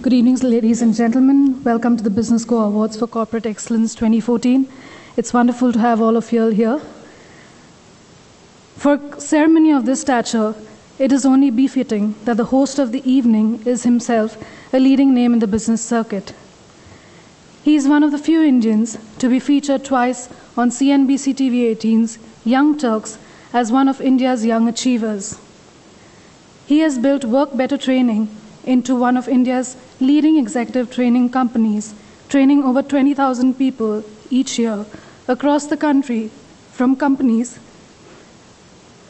Good evening, ladies and gentlemen. Welcome to the Business Go Awards for Corporate Excellence 2014. It's wonderful to have all of you here. For a ceremony of this stature, it is only befitting that the host of the evening is himself a leading name in the business circuit. He is one of the few Indians to be featured twice on CNBC TV 18's Young Turks as one of India's young achievers. He has built Work Better Training into one of India's leading executive training companies, training over 20,000 people each year across the country from companies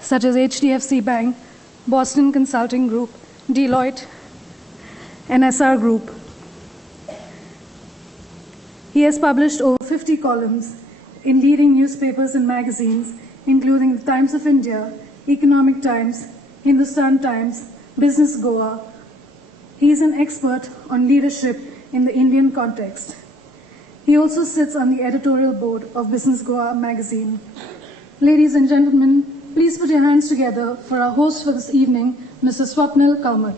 such as HDFC Bank, Boston Consulting Group, Deloitte, and SR Group. He has published over 50 columns in leading newspapers and magazines, including the Times of India, Economic Times, Hindustan Times, Business Goa. He is an expert on leadership in the Indian context. He also sits on the editorial board of Business Goa magazine. Ladies and gentlemen, please put your hands together for our host for this evening, Mr. Swapnil Kamath.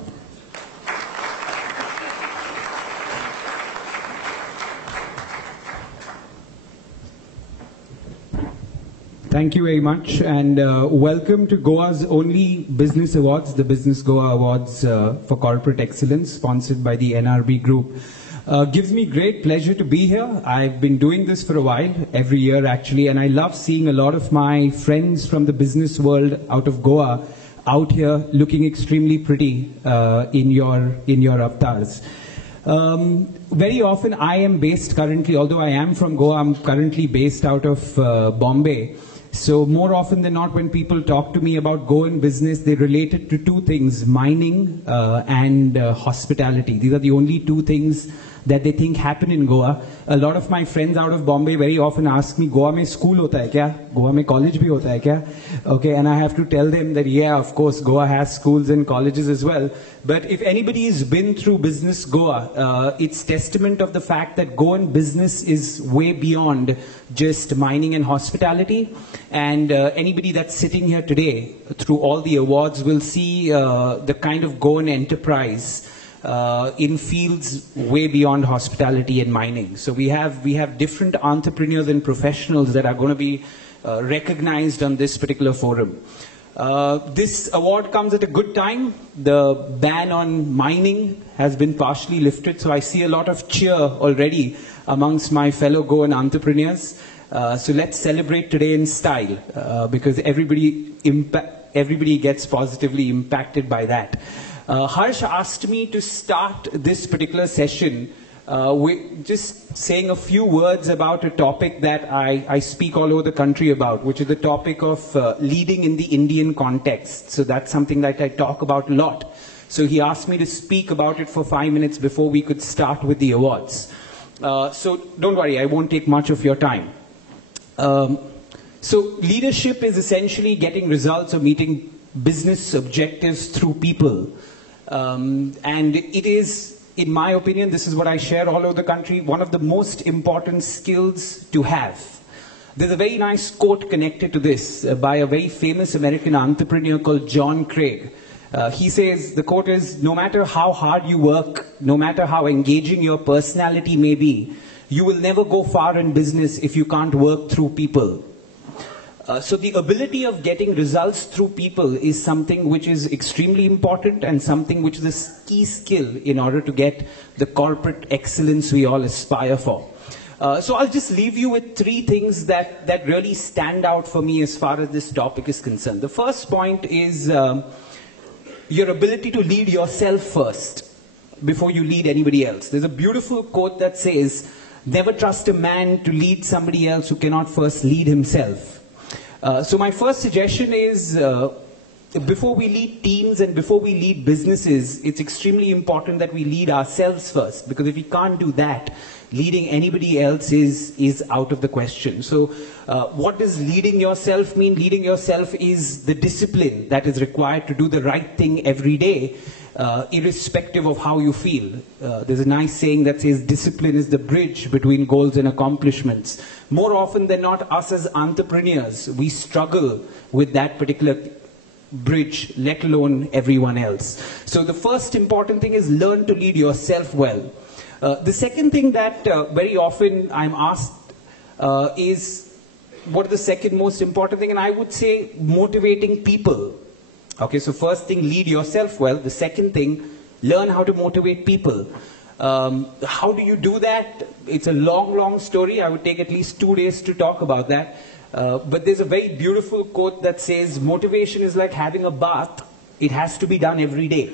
Thank you very much, and welcome to Goa's only business awards, the Business Goa Awards for Corporate Excellence, sponsored by the NRB Group. Gives me great pleasure to be here. I've been doing this for a while, every year actually, and I love seeing a lot of my friends from the business world out of Goa out here looking extremely pretty in your avatars. Very often I am based currently, although I am from Goa, I'm currently based out of Bombay. So more often than not, when people talk to me about Goan business, they relate it to two things, mining and hospitality. These are the only two things that they think happen in Goa. A lot of my friends out of Bombay very often ask me, Goa mein school hota hai kya? Goa mein college bhi hota hai kya? Okay, and I have to tell them that, yeah, of course, Goa has schools and colleges as well. But if anybody has been through Business Goa, it's testament of the fact that Goan business is way beyond just mining and hospitality. And anybody that's sitting here today, through all the awards, will see the kind of Goan enterprise in fields way beyond hospitality and mining. So we have different entrepreneurs and professionals that are going to be recognized on this particular forum. This award comes at a good time. The ban on mining has been partially lifted, so I see a lot of cheer already amongst my fellow Goan entrepreneurs. So let's celebrate today in style, because everybody gets positively impacted by that. Harsh asked me to start this particular session with just saying a few words about a topic that I speak all over the country about, which is the topic of leading in the Indian context. So that's something that I talk about a lot. So he asked me to speak about it for 5 minutes before we could start with the awards. So don't worry, I won't take much of your time. So leadership is essentially getting results or meeting business objectives through people. And it is, in my opinion, this is what I share all over the country, one of the most important skills to have. There's a very nice quote connected to this by a very famous American entrepreneur called John Craig. He says, the quote is, no matter how hard you work, no matter how engaging your personality may be, you will never go far in business if you can't work through people. So the ability of getting results through people is something which is extremely important and something which is a key skill in order to get the corporate excellence we all aspire for. So I'll just leave you with three things that really stand out for me as far as this topic is concerned. The first point is your ability to lead yourself first before you lead anybody else. There's a beautiful quote that says, never trust a man to lead somebody else who cannot first lead himself. So my first suggestion is, before we lead teams and before we lead businesses, it's extremely important that we lead ourselves first, because if we can't do that, leading anybody else is out of the question. So what does leading yourself mean? Leading yourself is the discipline that is required to do the right thing every day, irrespective of how you feel. There's a nice saying that says discipline is the bridge between goals and accomplishments. More often than not, us as entrepreneurs, we struggle with that particular bridge, let alone everyone else. So the first important thing is learn to lead yourself well. The second thing that very often I'm asked is, what is the second most important thing? And I would say motivating people. Okay, so first thing, lead yourself well. The second thing, learn how to motivate people. How do you do that? It's a long, long story. I would take at least 2 days to talk about that. But there's a very beautiful quote that says, motivation is like having a bath. It has to be done every day.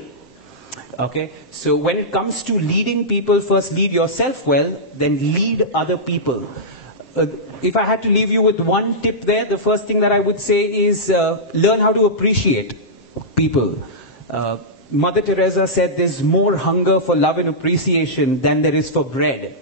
Okay, so when it comes to leading people, first lead yourself well, then lead other people. If I had to leave you with one tip there, the first thing that I would say is learn how to appreciate people. Mother Teresa said there's more hunger for love and appreciation than there is for bread.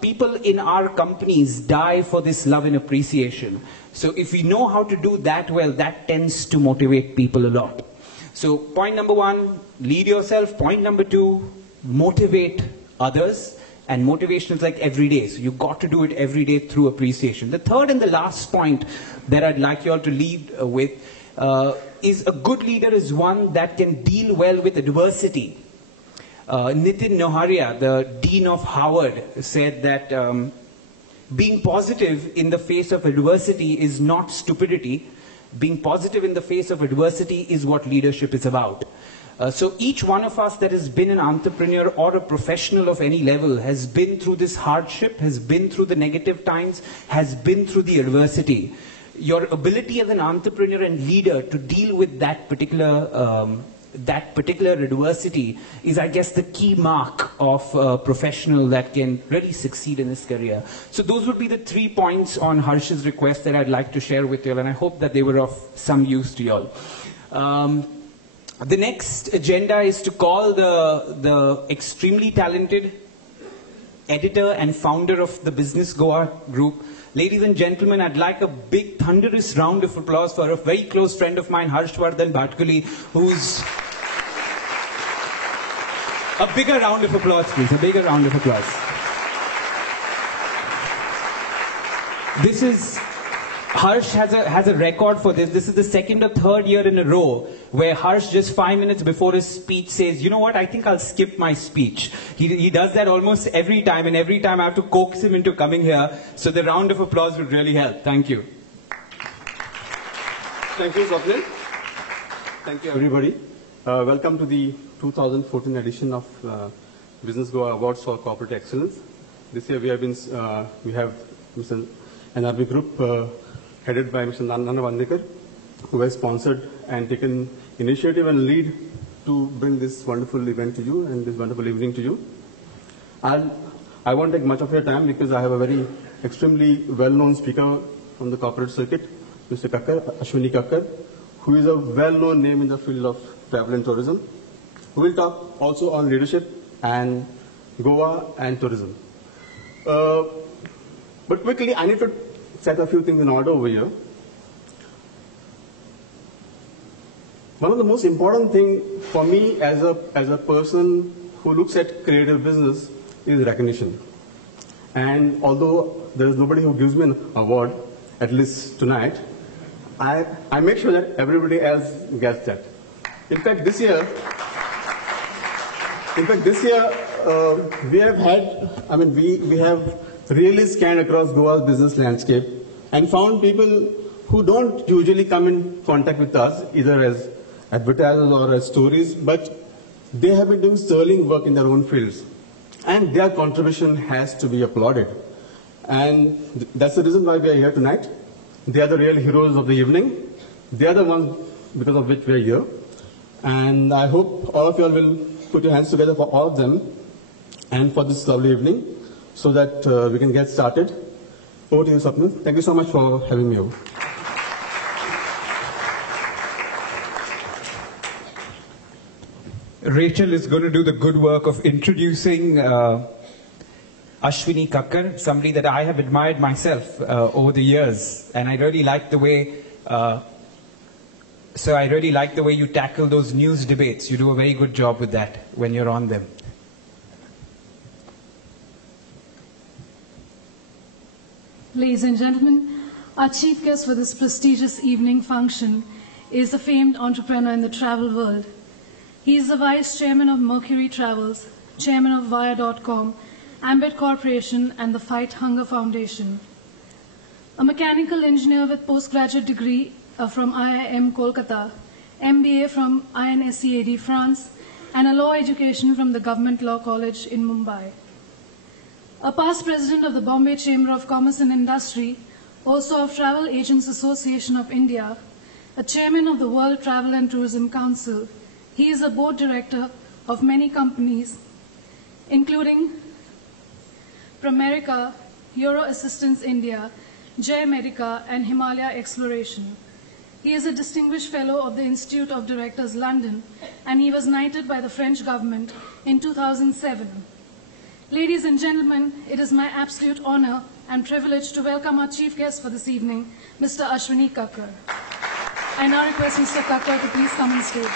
People in our companies die for this love and appreciation. So if we know how to do that well, that tends to motivate people a lot. So point number one, lead yourself. Point number two, motivate others. And motivation is like every day. So you've got to do it every day through appreciation. The third and the last point that I'd like you all to lead with is a good leader is one that can deal well with adversity. Nitin Noharia, the Dean of Howard, said that being positive in the face of adversity is not stupidity. Being positive in the face of adversity is what leadership is about. So each one of us that has been an entrepreneur or a professional of any level has been through this hardship, has been through the negative times, has been through the adversity. Your ability as an entrepreneur and leader to deal with that particular adversity is, I guess, the key mark of a professional that can really succeed in his career. So those would be the 3 points on Harsh's request that I'd like to share with you all, and I hope that they were of some use to you all. The next agenda is to call the extremely talented editor and founder of the Business Goa Group. Ladies and gentlemen, I'd like a big thunderous round of applause for a very close friend of mine, Harshvardhan Bhatkuli, who's... A bigger round of applause, please. A bigger round of applause. This is... Harsh has a record for this. This is the second or third year in a row where Harsh just 5 minutes before his speech says, you know what, I think I'll skip my speech. He does that almost every time, and every time I have to coax him into coming here. So the round of applause would really help. Thank you. Thank you, Swapnil. Thank you, everybody. Welcome to the 2014 edition of Business Goa Awards for Corporate Excellence. This year we have Mr. NRB Group, headed by Mr. Nana Vandekar, who has sponsored and taken initiative and lead to bring this wonderful event to you and this wonderful evening to you. I won't take much of your time because I have a very extremely well-known speaker from the corporate circuit, Mr. Kakkar, Ashwini Kakkar, who is a well-known name in the field of travel and tourism, who will talk also on leadership and Goa and tourism. But quickly, I need to set a few things in order over here. One of the most important things for me as a person who looks at creative business is recognition. And although there is nobody who gives me an award, at least tonight, I make sure that everybody else gets that. In fact, this year, we have had, we have really scanned across Goa's business landscape and found people who don't usually come in contact with us, either as advertisers or as stories, but they have been doing sterling work in their own fields. And their contribution has to be applauded. And that's the reason why we are here tonight. They are the real heroes of the evening. They are the ones because of which we are here. And I hope all of you all will put your hands together for all of them and for this lovely evening, so that we can get started. Over to you, Swapnil. Thank you so much for having me over. Rachel is going to do the good work of introducing Ashwini Kakkar, somebody that I have admired myself over the years, and I really like the way. So I really like the way you tackle those news debates. You do a very good job with that when you're on them. Ladies and gentlemen, our chief guest for this prestigious evening function is a famed entrepreneur in the travel world. He is the vice chairman of Mercury Travels, chairman of Via.com, Ambit Corporation, and the Fight Hunger Foundation. A mechanical engineer with postgraduate degree from IIM Kolkata, MBA from INSEAD France, and a law education from the Government Law College in Mumbai. A past president of the Bombay Chamber of Commerce and Industry, also of Travel Agents Association of India, a chairman of the World Travel and Tourism Council. He is a board director of many companies, including Pramerica, Euro Assistance India, Jay Medica, and Himalaya Exploration. He is a distinguished fellow of the Institute of Directors, London, and he was knighted by the French government in 2007. Ladies and gentlemen, it is my absolute honor and privilege to welcome our chief guest for this evening, Mr. Ashwini Kakkar. I now request Mr. Kakkar to please come on stage.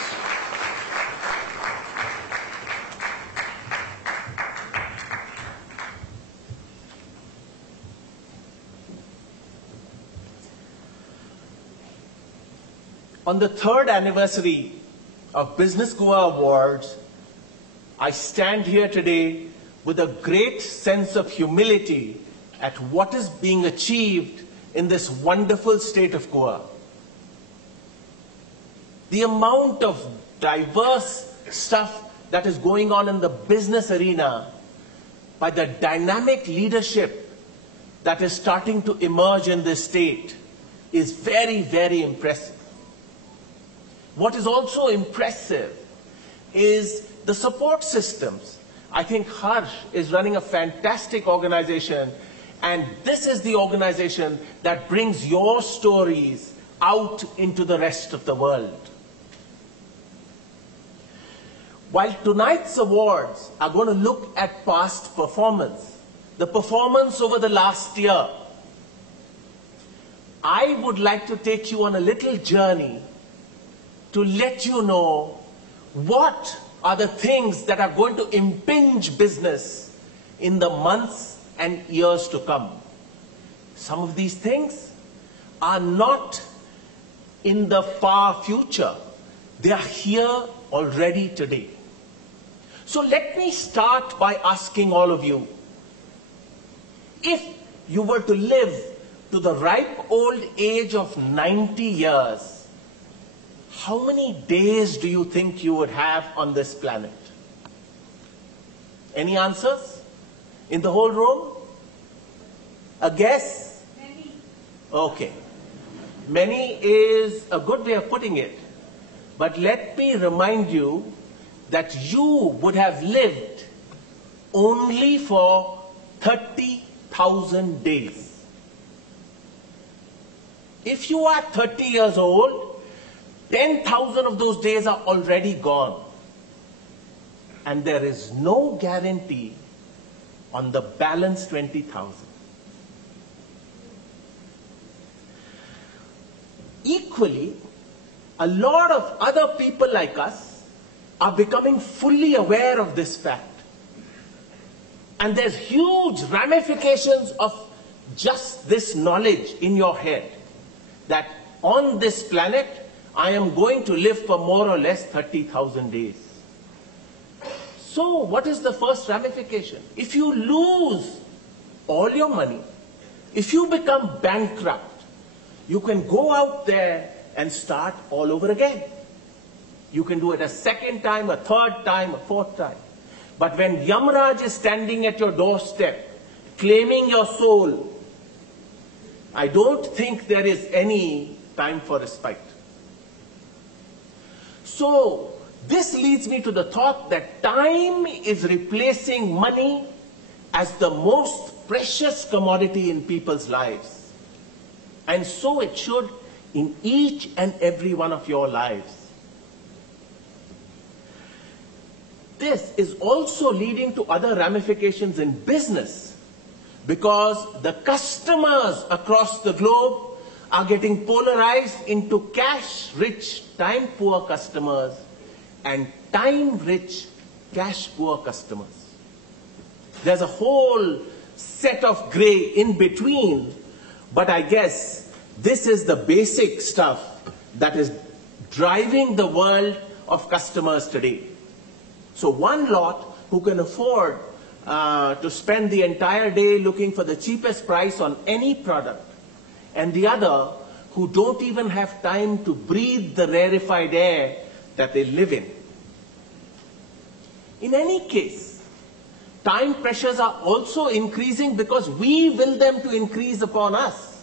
On the third anniversary of Business Goa Awards, I stand here today with a great sense of humility at what is being achieved in this wonderful state of Goa. The amount of diverse stuff that is going on in the business arena by the dynamic leadership that is starting to emerge in this state is very, very impressive. What is also impressive is the support systems. I think Harsh is running a fantastic organization, and this is the organization that brings your stories out into the rest of the world. While tonight's awards are going to look at past performance, the performance over the last year, I would like to take you on a little journey to let you know what are the things that are going to impinge business in the months and years to come. Some of these things are not in the far future. They are here already today. So let me start by asking all of you, if you were to live to the ripe old age of 90 years, how many days do you think you would have on this planet? Any answers in the whole room? A guess? Many. Okay. Many is a good way of putting it. But let me remind you that you would have lived only for 30,000 days. If you are 30 years old, 10,000 of those days are already gone. And there is no guarantee on the balance 20,000. Equally, a lot of other people like us are becoming fully aware of this fact. And there's huge ramifications of just this knowledge in your head that on this planet, I am going to live for more or less 30,000 days. So what is the first ramification? If you lose all your money, if you become bankrupt, you can go out there and start all over again. You can do it a second time, a third time, a fourth time. But when Yamraj is standing at your doorstep, claiming your soul, I don't think there is any time for respite. So, this leads me to the thought that time is replacing money as the most precious commodity in people's lives. And so it should in each and every one of your lives. This is also leading to other ramifications in business, because the customers across the globe are getting polarized into cash-rich, time-poor customers and time-rich, cash-poor customers. There's a whole set of gray in between, but I guess this is the basic stuff that is driving the world of customers today. So one lot who can afford to spend the entire day looking for the cheapest price on any product, and the other who don't even have time to breathe the rarefied air that they live in. In any case, time pressures are also increasing because we will them to increase upon us.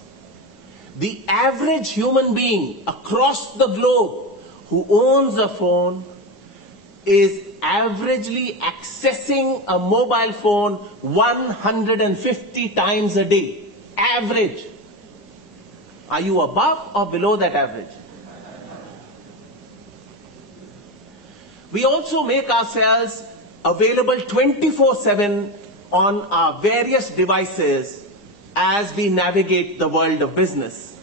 The average human being across the globe who owns a phone is averagely accessing a mobile phone 150 times a day. Average. Are you above or below that average? We also make ourselves available 24/7 on our various devices as we navigate the world of business.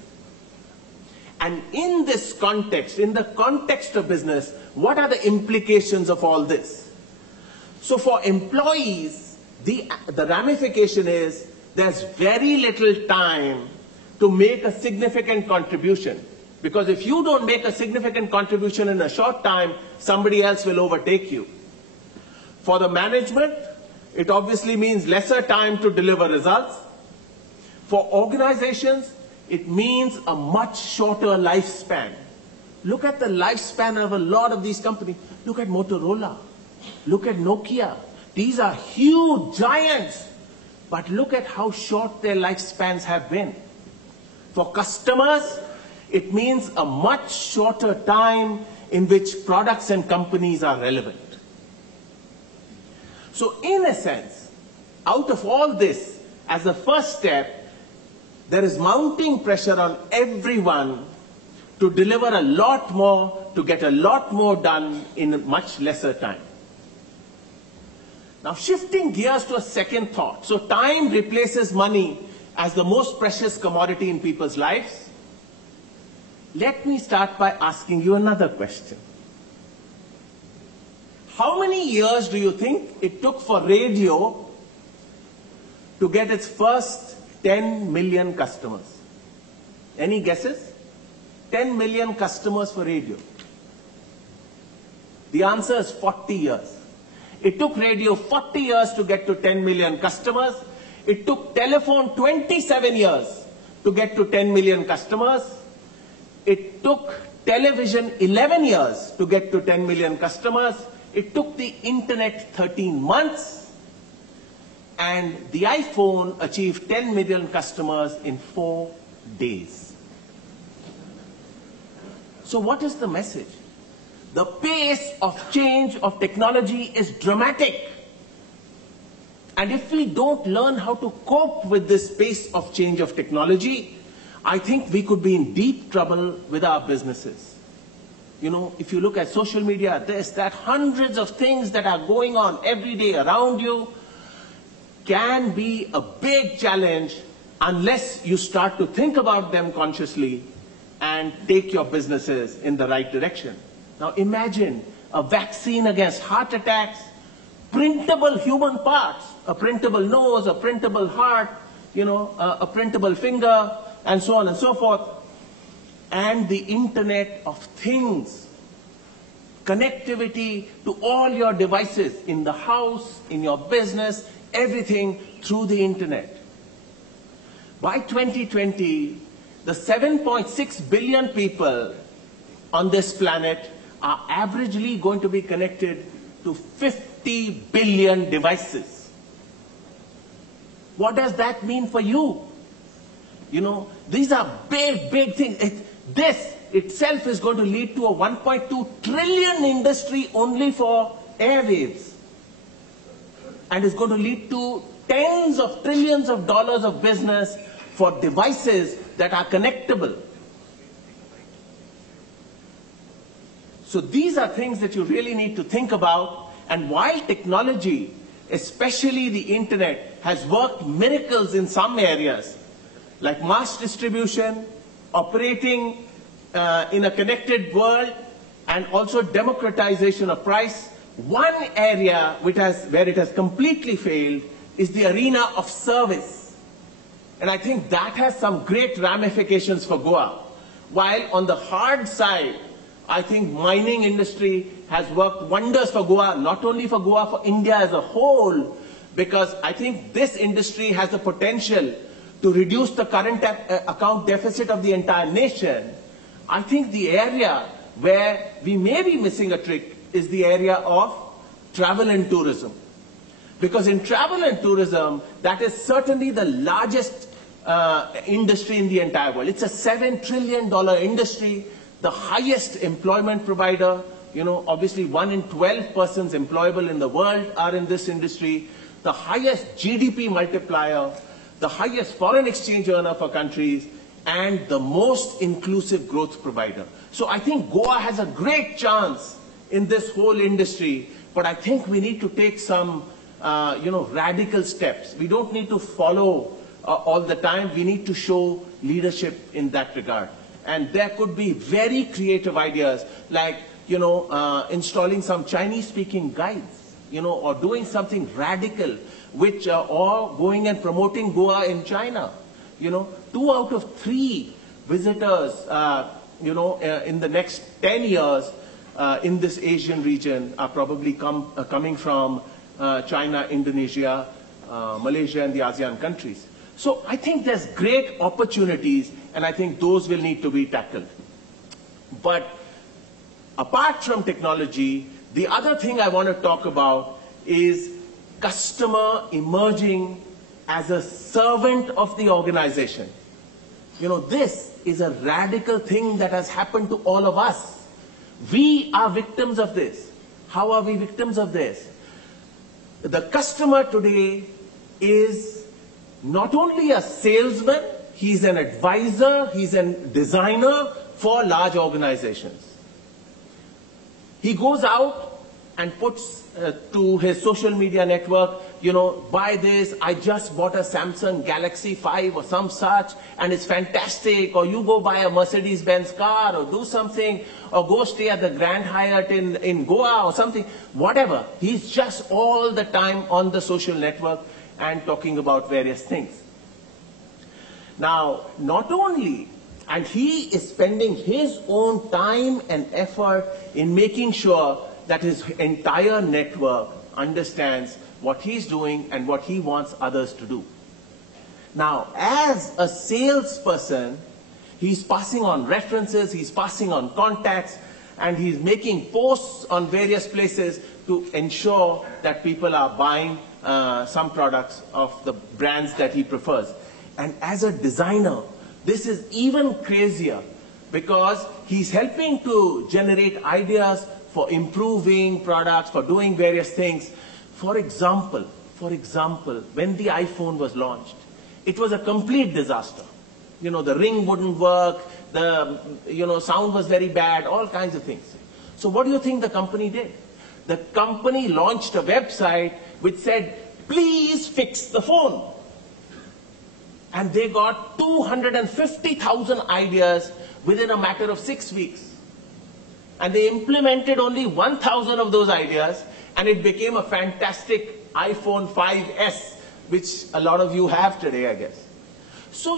And in this context, in the context of business, what are the implications of all this? So for employees, the ramification is there's very little time to make a significant contribution. Because if you don't make a significant contribution in a short time, somebody else will overtake you. For the management, it obviously means lesser time to deliver results. For organizations, it means a much shorter lifespan. Look at the lifespan of a lot of these companies. Look at Motorola. Look at Nokia. These are huge giants. But look at how short their lifespans have been. For customers, it means a much shorter time in which products and companies are relevant. So in a sense, out of all this, as a first step, there is mounting pressure on everyone to deliver a lot more, to get a lot more done in a much lesser time. Now shifting gears to a second thought. So time replaces money as the most precious commodity in people's lives. Let me start by asking you another question. How many years do you think it took for radio to get its first 10 million customers? Any guesses? 10 million customers for radio. The answer is 40 years. It took radio 40 years to get to 10 million customers. It took telephone 27 years to get to 10 million customers. It took television 11 years to get to 10 million customers. It took the internet 13 months. And the iPhone achieved 10 million customers in 4 days. So what is the message? The pace of change of technology is dramatic. And if we don't learn how to cope with this pace of change of technology, I think we could be in deep trouble with our businesses. You know, if you look at social media, this, that, hundreds of things that are going on every day around you can be a big challenge unless you start to think about them consciously and take your businesses in the right direction. Now imagine a vaccine against heart attacks, printable human parts, a printable nose, a printable heart, you know, a printable finger, and so on and so forth. And the Internet of Things. Connectivity to all your devices in the house, in your business, everything through the Internet. By 2020, the 7.6 billion people on this planet are averagely going to be connected to 50 billion devices. What does that mean for you? You know, these are big, big things. This itself is going to lead to a 1.2 trillion industry only for airwaves. And it's going to lead to tens of trillions of dollars of business for devices that are connectable. So these are things that you really need to think about. And while technology, especially the internet, has worked miracles in some areas, like mass distribution, operating in a connected world, and also democratization of price, one area where it has completely failed is the arena of service. And I think that has some great ramifications for Goa. While on the hard side I think mining industry has worked wonders for Goa, not only for Goa, for India as a whole, because I think this industry has the potential to reduce the current account deficit of the entire nation. I think the area where we may be missing a trick is the area of travel and tourism. Because in travel and tourism, that is certainly the largest industry in the entire world. It's a $7 trillion industry, the highest employment provider. You know, obviously 1 in 12 persons employable in the world are in this industry, the highest GDP multiplier, the highest foreign exchange earner for countries, and the most inclusive growth provider. So I think Goa has a great chance in this whole industry, but I think we need to take some radical steps. We don't need to follow all the time. We need to show leadership in that regard. And there could be very creative ideas like, installing some Chinese-speaking guides, or doing something radical, which or going and promoting Goa in China. 2 out of 3 visitors, in the next 10 years in this Asian region are probably coming from China, Indonesia, Malaysia, and the ASEAN countries. So I think there's great opportunities, and I think those will need to be tackled. But apart from technology, the other thing I want to talk about is customer emerging as a servant of the organization. This is a radical thing that has happened to all of us. We are victims of this. How are we victims of this? The customer today is not only a salesman, he's an advisor, he's a designer for large organizations. He goes out and puts to his social media network, buy this, I just bought a Samsung Galaxy 5 or some such, and it's fantastic, or you go buy a Mercedes-Benz car, or do something, or go stay at the Grand Hyatt in Goa or something, whatever. He's just all the time on the social network and talking about various things. Now, not only, and he is spending his own time and effort in making sure that his entire network understands what he's doing and what he wants others to do. Now, as a salesperson, he's passing on references, he's passing on contacts, and he's making posts on various places to ensure that people are buying some products of the brands that he prefers. And as a designer, this is even crazier because he's helping to generate ideas for improving products, for doing various things. For example, when the iPhone was launched, it was a complete disaster. The ring wouldn't work, the sound was very bad, all kinds of things. So what do you think the company did? The company launched a website which said, please fix the phone. And they got 250,000 ideas within a matter of 6 weeks. And they implemented only 1,000 of those ideas, and it became a fantastic iPhone 5S, which a lot of you have today, I guess. So,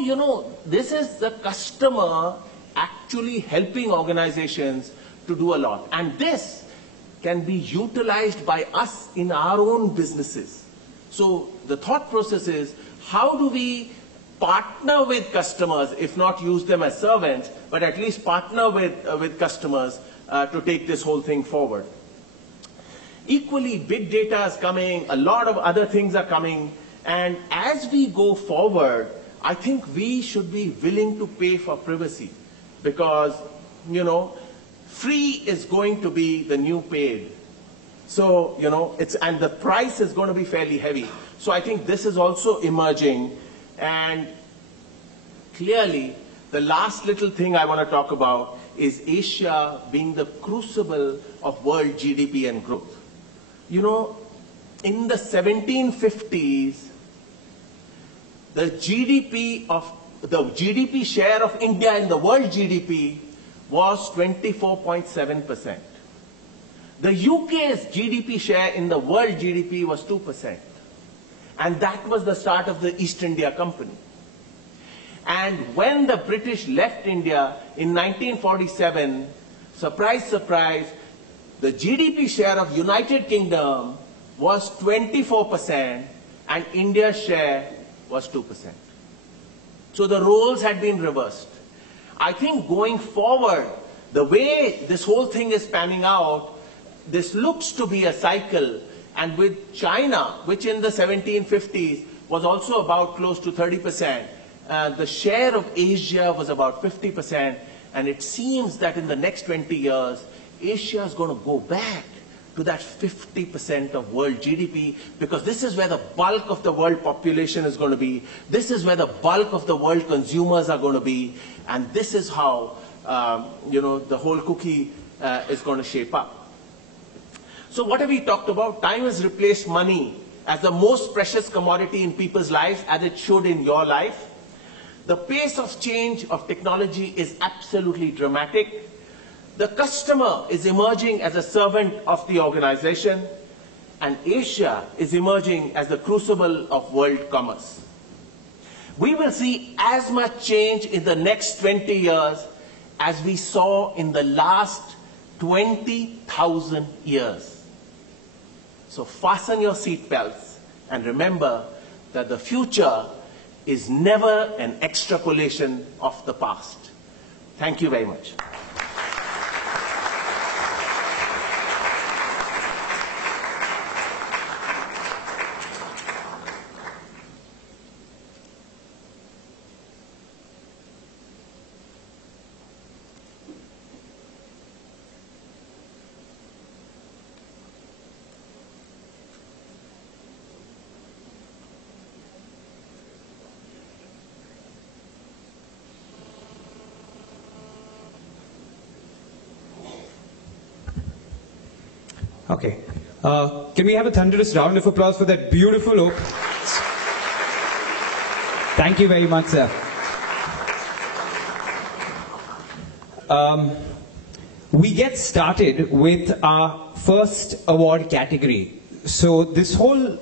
this is the customer actually helping organizations to do a lot. And this can be utilized by us in our own businesses. So the thought process is, how do we partner with customers, if not use them as servants, but at least partner with customers to take this whole thing forward. Equally, big data is coming, a lot of other things are coming, and as we go forward, I think we should be willing to pay for privacy because, free is going to be the new paid. So, and the price is going to be fairly heavy. So I think this is also emerging. And clearly, the last little thing I want to talk about is Asia being the crucible of world GDP and growth. In the 1750s, the GDP share of India in the world GDP was 24.7%. The UK's GDP share in the world GDP was 2%. And that was the start of the East India Company. And when the British left India in 1947, surprise, surprise, the GDP share of United Kingdom was 24% and India's share was 2%. So the roles had been reversed. I think going forward, the way this whole thing is panning out, this looks to be a cycle. And with China, which in the 1750s was also about close to 30%, the share of Asia was about 50%. And it seems that in the next 20 years, Asia is going to go back to that 50% of world GDP, because this is where the bulk of the world population is going to be. This is where the bulk of the world consumers are going to be. And this is how, the whole cookie is going to shape up. So what have we talked about? Time has replaced money as the most precious commodity in people's lives, as it should in your life. The pace of change of technology is absolutely dramatic. The customer is emerging as a servant of the organization, and Asia is emerging as the crucible of world commerce. We will see as much change in the next 20 years as we saw in the last 20,000 years. So fasten your seatbelts and remember that the future is never an extrapolation of the past. Thank you very much. Okay. Can we have a thunderous round of applause for that beautiful opening? Thank you very much, sir. We get started with our first award category. So this whole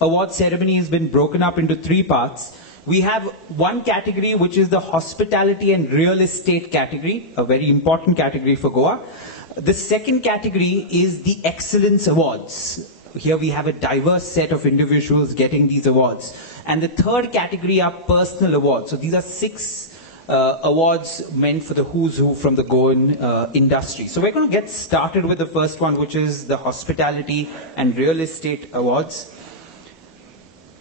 award ceremony has been broken up into 3 parts. We have one category, which is the hospitality and real estate category, a very important category for Goa. The second category is the Excellence Awards. Here we have a diverse set of individuals getting these awards. And the third category are personal awards. So these are 6 awards meant for the who's who from the Goan industry. So we're going to get started with the first one, which is the Hospitality and Real Estate Awards.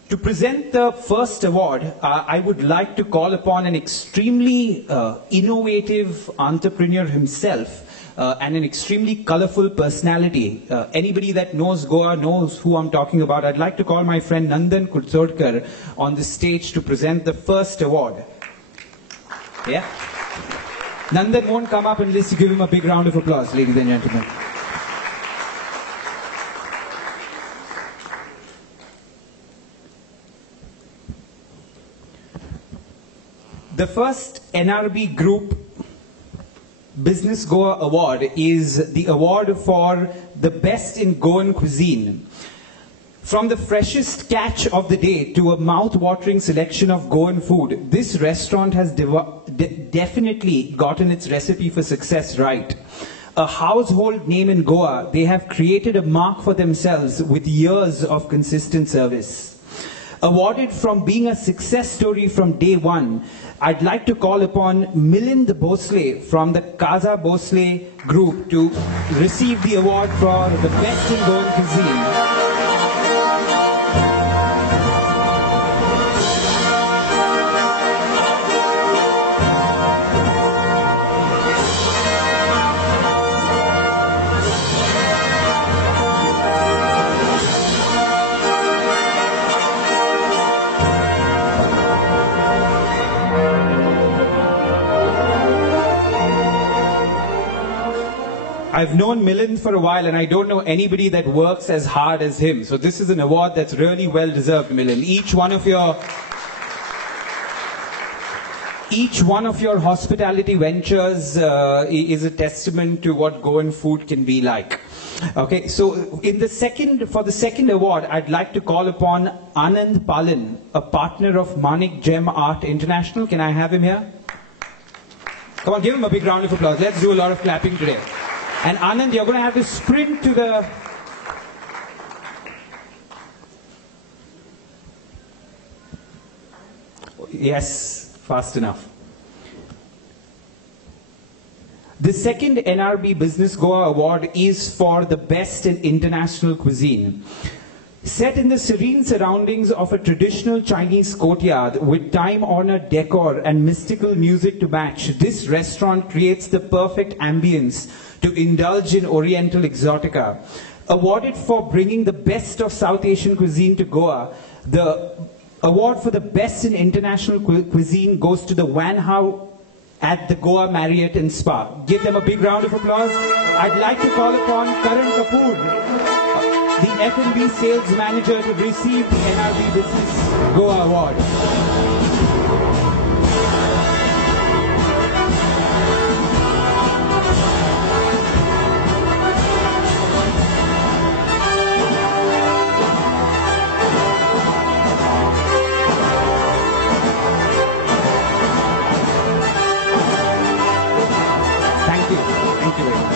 To present the first award, I would like to call upon an extremely innovative entrepreneur himself, and an extremely colorful personality. Anybody that knows Goa knows who I'm talking about. I'd like to call my friend Nandan Kutsodkar on the stage to present the first award. Yeah? Nandan won't come up unless you give him a big round of applause, ladies and gentlemen. The first NRB Group Business Goa Award is the award for the best in Goan cuisine. From the freshest catch of the day to a mouth-watering selection of Goan food, this restaurant has definitely gotten its recipe for success right. A household name in Goa, they have created a mark for themselves with years of consistent service. Awarded from being a success story from day one, I'd like to call upon Milind Bhosle from the Casa Bhosle Group to receive the award for the best in Goan cuisine. I've known Milind for a while and I don't know anybody that works as hard as him. So this is an award that's really well deserved, Milind. Each one of your hospitality ventures is a testament to what Goan food can be like. Okay, so for the second award, I'd like to call upon Anand Palan, a partner of Manik Gem Art International. Can I have him here? Come on, give him a big round of applause. Let's do a lot of clapping today. And Anand, you're going to have to sprint to the... Yes, fast enough. The second NRB Business Goa Award is for the best in international cuisine. Set in the serene surroundings of a traditional Chinese courtyard with time-honored decor and mystical music to match, this restaurant creates the perfect ambience to indulge in Oriental exotica. Awarded for bringing the best of South Asian cuisine to Goa, the award for the best in international cuisine goes to the Wan Hao at the Goa Marriott and Spa. Give them a big round of applause. I'd like to call upon Karan Kapoor, the F&B sales manager, to receive the NRB Business Goa Award. Thank you. Thank you very much.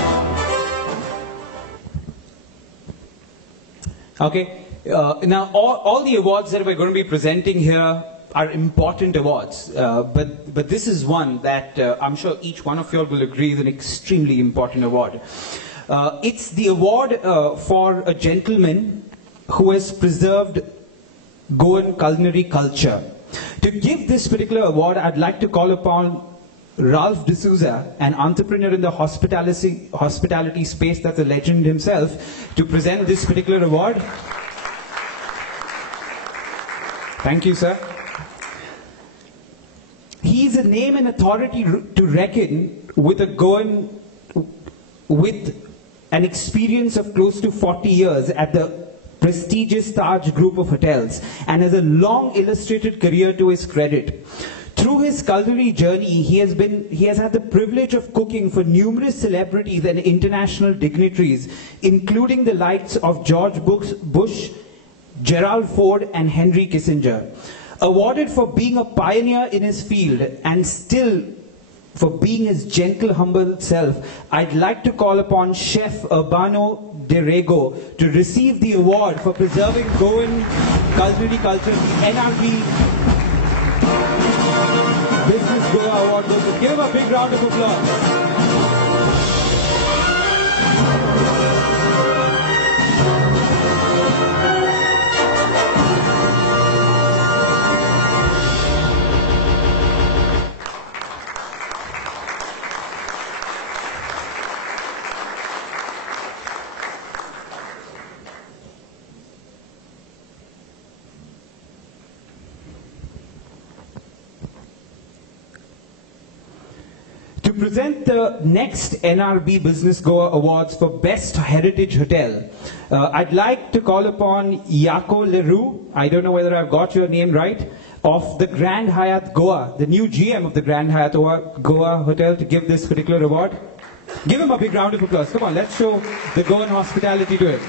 Okay, now all the awards that we're going to be presenting here are important awards, but this is one that I'm sure each one of you all will agree is an extremely important award. It's the award for a gentleman who has preserved Goan culinary culture. To give this particular award, I'd like to call upon Ralph D'Souza, an entrepreneur in the hospitality space that's a legend himself, to present this particular award. Thank you, sir. He's a name and authority to reckon with a Goan with an experience of close to 40 years at the prestigious Taj Group of Hotels and has a long illustrated career to his credit. Through his culinary journey, he has had the privilege of cooking for numerous celebrities and international dignitaries, including the likes of George Bush, Gerald Ford, and Henry Kissinger. Awarded for being a pioneer in his field and still for being his gentle, humble self, I'd like to call upon Chef Urbano de Rego to receive the award for preserving Goan culinary culture, the NRB Business Goa Award. Give him a big round of applause. To present the next NRB Business Goa Awards for Best Heritage Hotel, I'd like to call upon Yako Leroux, I don't know whether I've got your name right, of the Grand Hyatt Goa, the new GM of the Grand Hyatt Goa Hotel, to give this particular award. Give him a big round of applause. Come on, let's show the Goan hospitality to it.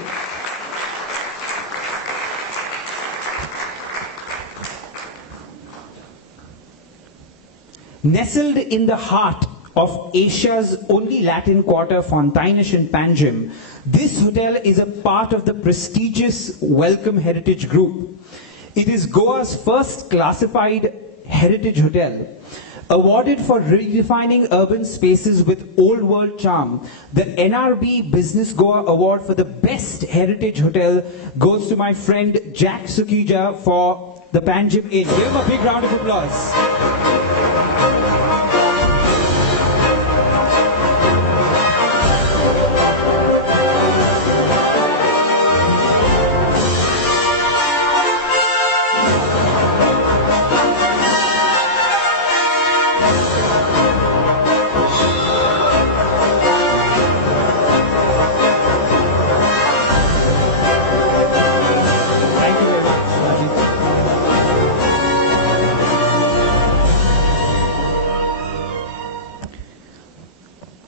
Nestled in the heart of Asia's only Latin quarter, Fontainebleau in Panjim, this hotel is a part of the prestigious Welcome Heritage Group. It is Goa's first classified heritage hotel. Awarded for redefining urban spaces with old world charm, the NRB Business Goa Award for the best heritage hotel goes to my friend Jack Sukija for the Panjim Inn. Give him a big round of applause.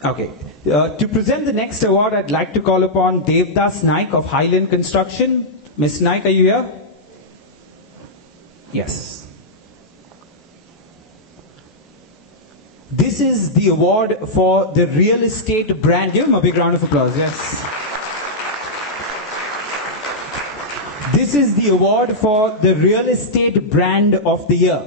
Okay. To present the next award, I'd like to call upon Devdas Naik of Highland Construction. Ms. Naik, are you here? Yes. This is the award for the real estate brand. Give him a big round of applause, yes. This is the award for the real estate brand of the year.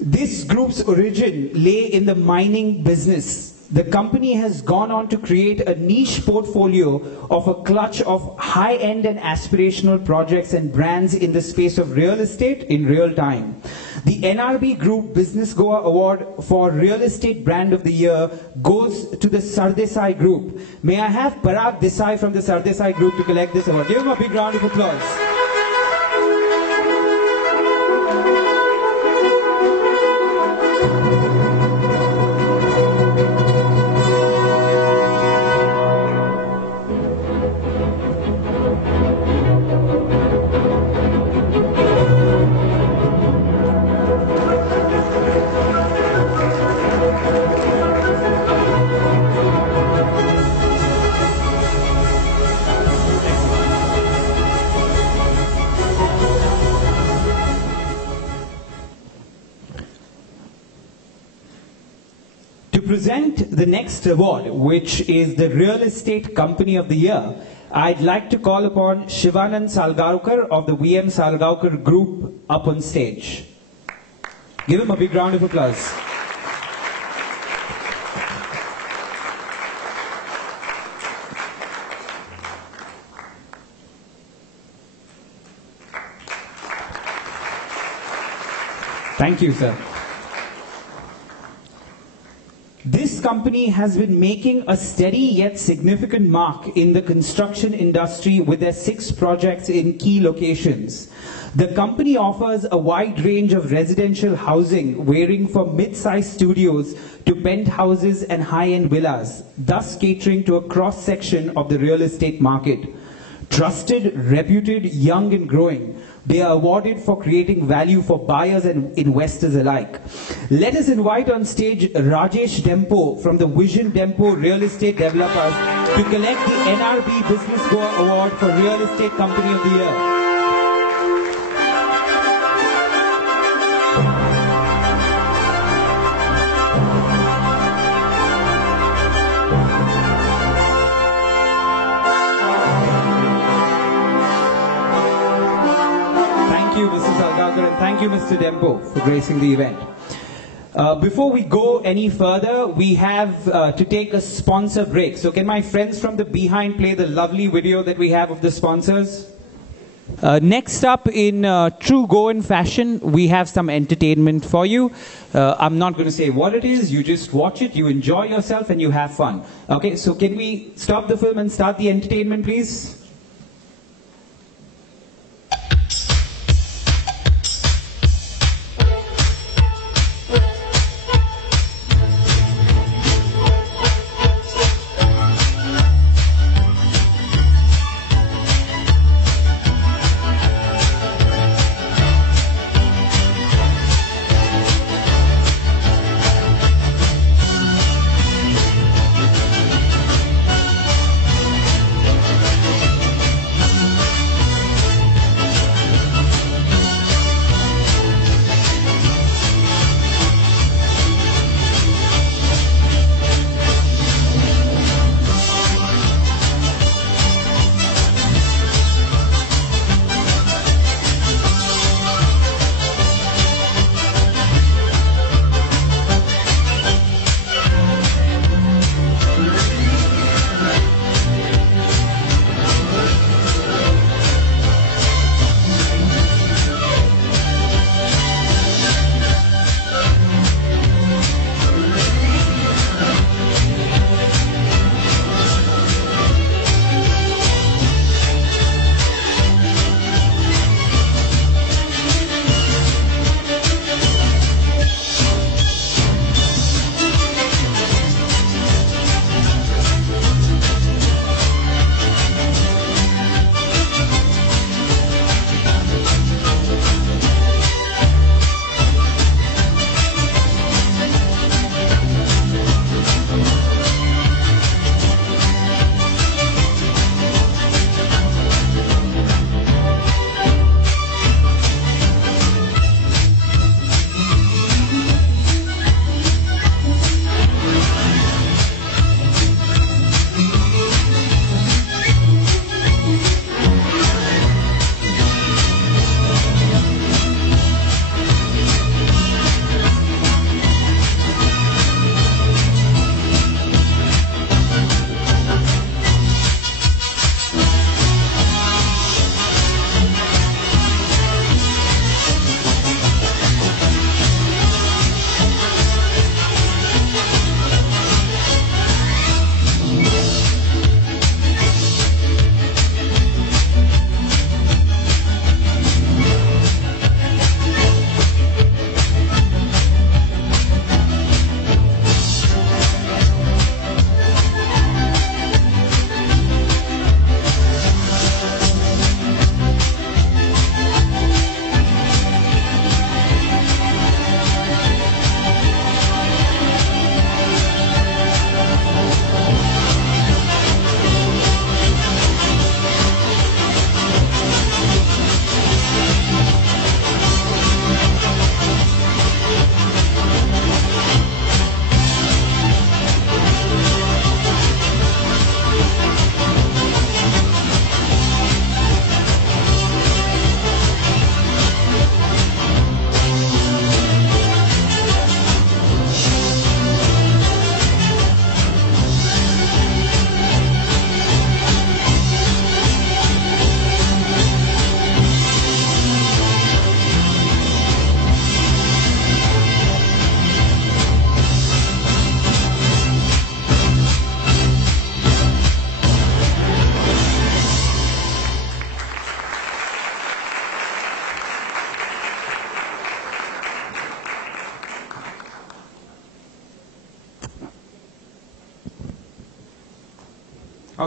This group's origin lay in the mining business. The company has gone on to create a niche portfolio of a clutch of high-end and aspirational projects and brands in the space of real estate in real time. The NRB Group Business Goa Award for Real Estate Brand of the Year goes to the Sardesai Group. May I have Parag Desai from the Sardesai Group to collect this award. Give him a big round of applause. Present the next award, which is the Real Estate Company of the Year, I'd like to call upon Shivanand Salgaonkar of the VM Salgaonkar Group up on stage. Give him a big round of applause. Thank you, sir. This company has been making a steady yet significant mark in the construction industry with their 6 projects in key locations. The company offers a wide range of residential housing, varying from mid-sized studios to penthouses and high-end villas, thus catering to a cross-section of the real estate market. Trusted, reputed, young and growing, they are awarded for creating value for buyers and investors alike. Let us invite on stage Rajesh Dempo from the Vision Dempo Real Estate Developers to collect the NRB Business Goa Award for Real Estate Company of the Year. Thank you, Mr. Dempo, for gracing the event. Before we go any further, we have to take a sponsor break. So can my friends from the behind play the lovely video that we have of the sponsors? Next up, in true Goan fashion, we have some entertainment for you. I'm not going to say what it is. You just watch it, you enjoy yourself, and you have fun. Okay, so can we stop the film and start the entertainment, please?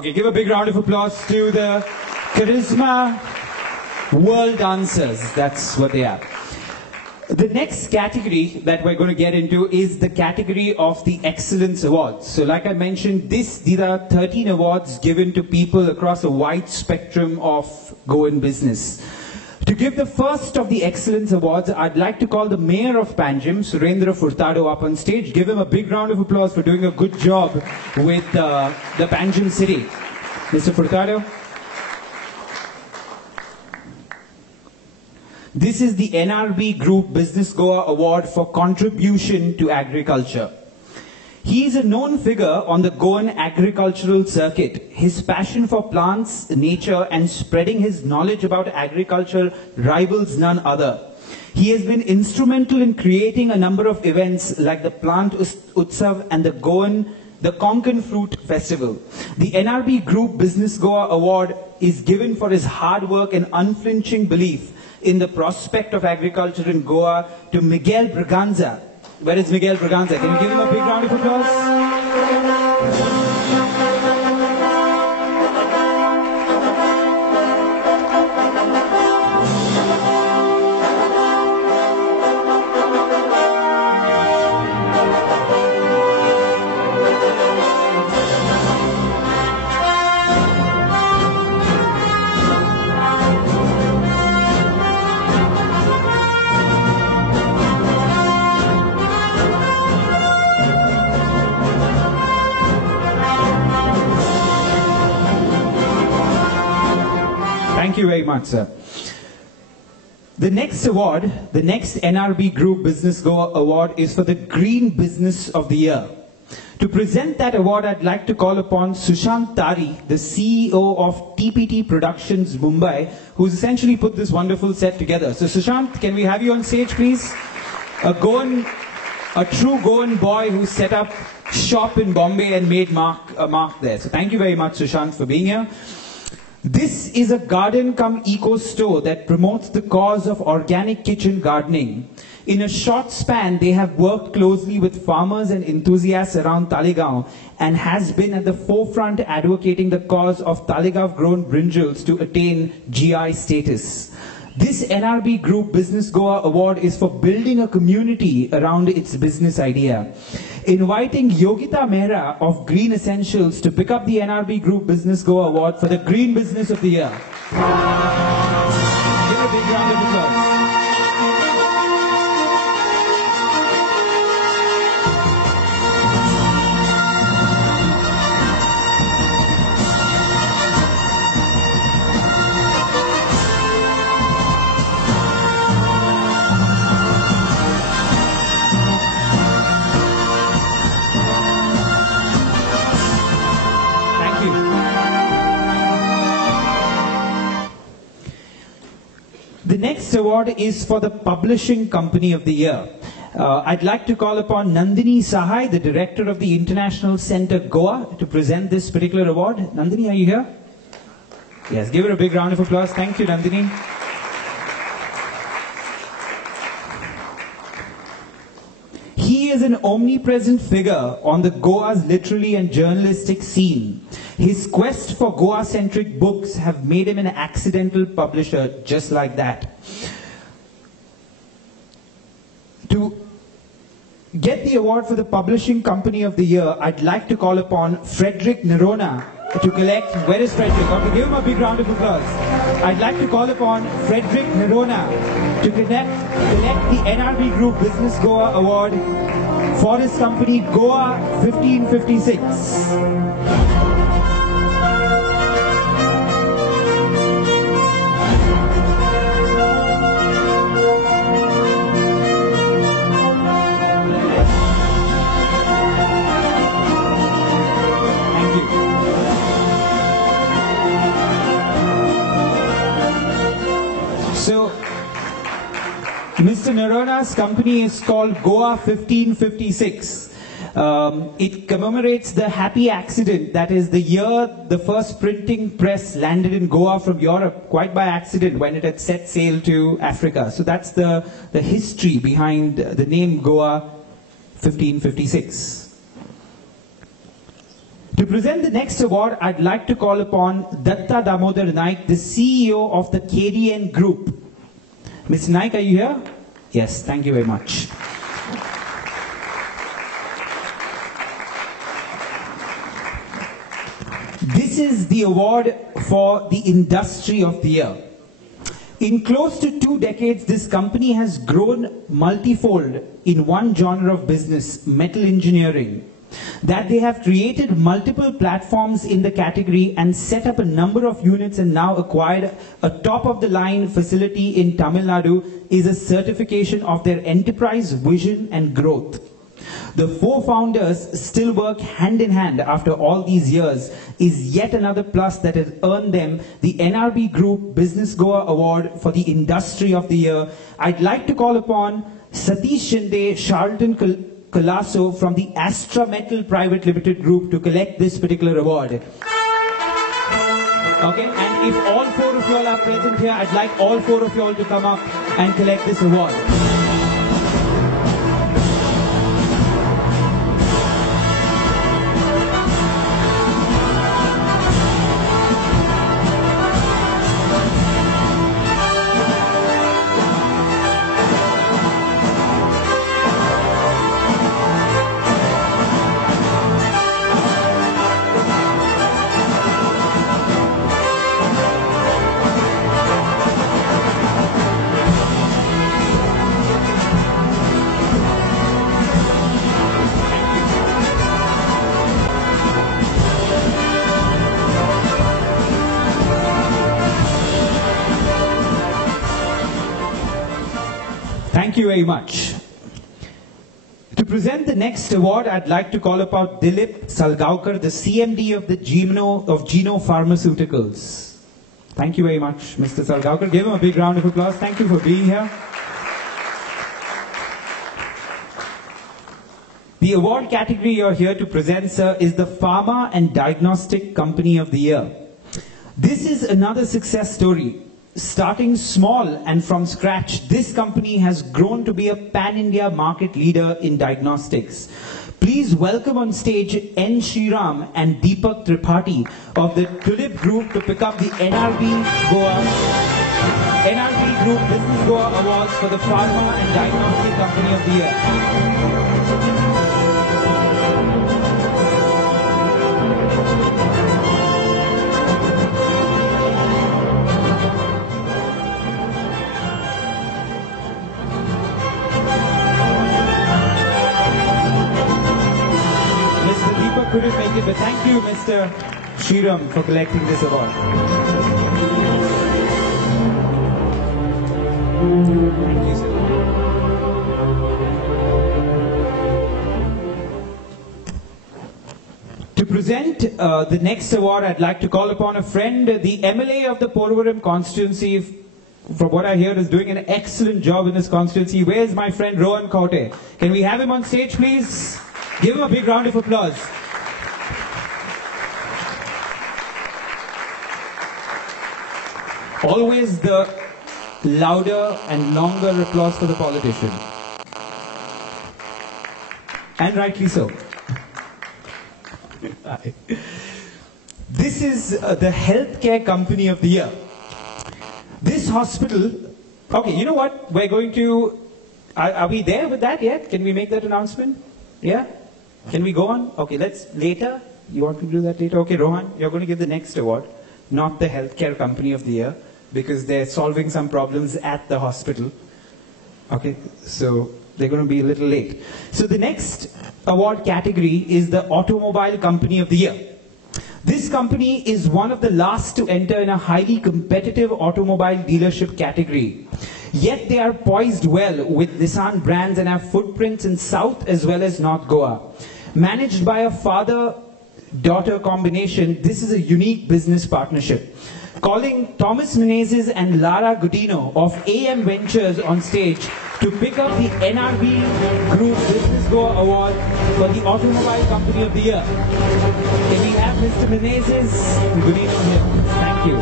Okay, give a big round of applause to the Charisma World Dancers. That's what they are. The next category that we're going to get into is the category of the Excellence Awards. So like I mentioned, these are 13 awards given to people across a wide spectrum of Goan business. To give the first of the Excellence Awards, I'd like to call the Mayor of Panjim, Surendra Furtado, up on stage. Give him a big round of applause for doing a good job with the Panjim city. Mr. Furtado. This is the NRB Group Business Goa Award for contribution to agriculture. He is a known figure on the Goan agricultural circuit. His passion for plants, nature, and spreading his knowledge about agriculture rivals none other. He has been instrumental in creating a number of events like the Plant Utsav and the Konkan Fruit Festival. The NRB Group Business Goa Award is given for his hard work and unflinching belief in the prospect of agriculture in Goa to Miguel Braganza. Where is Miguel Braganza? Can you give him a big round of applause? Thank you very much, sir. The next award, the next NRB Group Business Goa Award is for the Green Business of the Year. To present that award, I'd like to call upon Sushant Tari, the CEO of TPT Productions Mumbai, who's essentially put this wonderful set together. So Sushant, can we have you on stage, please? A true Goan boy who set up shop in Bombay and made a mark there. So thank you very much, Sushant, for being here. This is a garden cum eco store that promotes the cause of organic kitchen gardening. In a short span, they have worked closely with farmers and enthusiasts around Talegaon and has been at the forefront advocating the cause of Talegaon-grown brinjals to attain GI status. This NRB Group Business Goa Award is for building a community around its business idea. Inviting Yogita Mehra of Green Essentials to pick up the NRB Group Business Goa Award for the Green Business of the Year. Give a big round of applause. The next award is for the Publishing Company of the Year. I'd like to call upon Nandini Sahai, the Director of the International Center Goa, to present this particular award. Nandini, are you here? Yes, give her a big round of applause. Thank you, Nandini. He is an omnipresent figure on the Goa's literary and journalistic scene. His quest for Goa-centric books have made him an accidental publisher just like that. To get the award for the Publishing Company of the Year, I'd like to call upon Frederick Nerona to collect... Where is Frederick? Okay, give him a big round of applause. I'd like to call upon Frederick Nerona to collect the NRB Group Business Goa Award for his company Goa 1556. So, Mr. Nerona's company is called Goa 1556. It commemorates the happy accident, that is the year the first printing press landed in Goa from Europe, quite by accident, when it had set sail to Africa. So that's the history behind the name Goa 1556. To present the next award, I'd like to call upon Datta Damodar Naik, the CEO of the KDN Group. Mr. Naik, are you here? Yes, thank you very much. This is the award for the Industry of the Year. In close to 2 decades, this company has grown multifold in one genre of business, metal engineering, that they have created multiple platforms in the category and set up a number of units and now acquired a top-of-the-line facility in Tamil Nadu is a certification of their enterprise vision and growth. The 4 founders still work hand in hand after all these years is yet another plus that has earned them the NRB Group Business Goa Award for the Industry of the Year. I'd like to call upon Satish Shinde, Charlton Colasso from the Astra Metal Private Limited Group to collect this particular award. Okay, and if all 4 of you all are present here, I'd like all 4 of you all to come up and collect this award. Thank you very much. To present the next award, I'd like to call upon Dilip Salgaonkar, the CMD of Geno Pharmaceuticals. Thank you very much, Mr. Salgaonkar. Give him a big round of applause. Thank you for being here. The award category you're here to present, sir, is the Pharma and Diagnostic Company of the Year. This is another success story. Starting small and from scratch, this company has grown to be a pan-India market leader in diagnostics. Please welcome on stage N. Shriram and Deepak Tripathi of the Tulip Group to pick up the NRB Group Business Goa Awards for the Pharma and Diagnostic Company of the Year. Couldn't make it, but thank you, Mr. Shriram, for collecting this award. Thank you, sir. To present the next award, I'd like to call upon a friend, the MLA of the Porvorim constituency. From what I hear, is doing an excellent job in this constituency. Where's my friend Rohan Kaute? Can we have him on stage, please? Give him a big round of applause. Always the louder and longer applause for the politician. And rightly so. This is the Healthcare Company of the Year. This hospital, okay, you know what? We're going to, are we there with that yet? Can we make that announcement? Yeah? Can we go on? Okay, let's, later. You want to do that later? Okay, Rohan, you're going to give the next award, not the Healthcare Company of the Year, because they're solving some problems at the hospital. Okay, so they're going to be a little late. So the next award category is the Automobile Company of the Year. This company is one of the last to enter in a highly competitive automobile dealership category. Yet they are poised well with Nissan brands and have footprints in South as well as North Goa. Managed by a father-daughter combination, this is a unique business partnership. Calling Thomas Menezes and Lara Godino of AM Ventures on stage to pick up the NRB Group Business Goa Award for the Automobile Company of the Year. Can we have Mr. Menezes and Godino here? Thank you.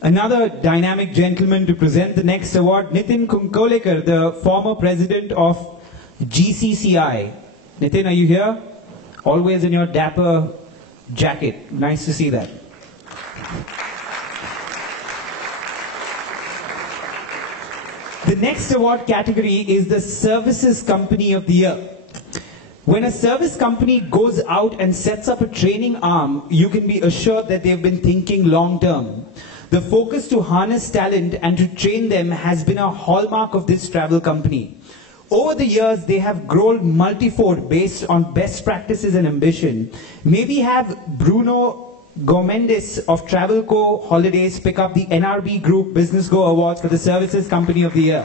Another dynamic gentleman to present the next award, Nitin Kunkolekar, the former president of GCCI. Nitin, are you here? Always in your dapper jacket. Nice to see that. The next award category is the Services Company of the Year. When a service company goes out and sets up a training arm, you can be assured that they've been thinking long term. The focus to harness talent and to train them has been a hallmark of this travel company. Over the years, they have grown multifold based on best practices and ambition. Maybe have Bruno Gomendes of Travelco Holidays pick up the NRB Group Business Go Awards for the Services Company of the Year.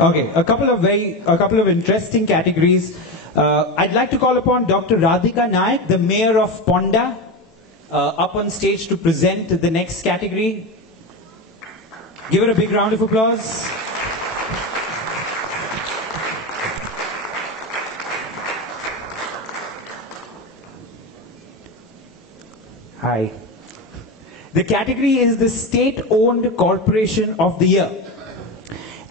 Okay, a couple of interesting categories. I'd like to call upon Dr. Radhika Naik, the mayor of Ponda, up on stage to present the next category. Give her a big round of applause. Hi. The category is the State-Owned Corporation of the Year.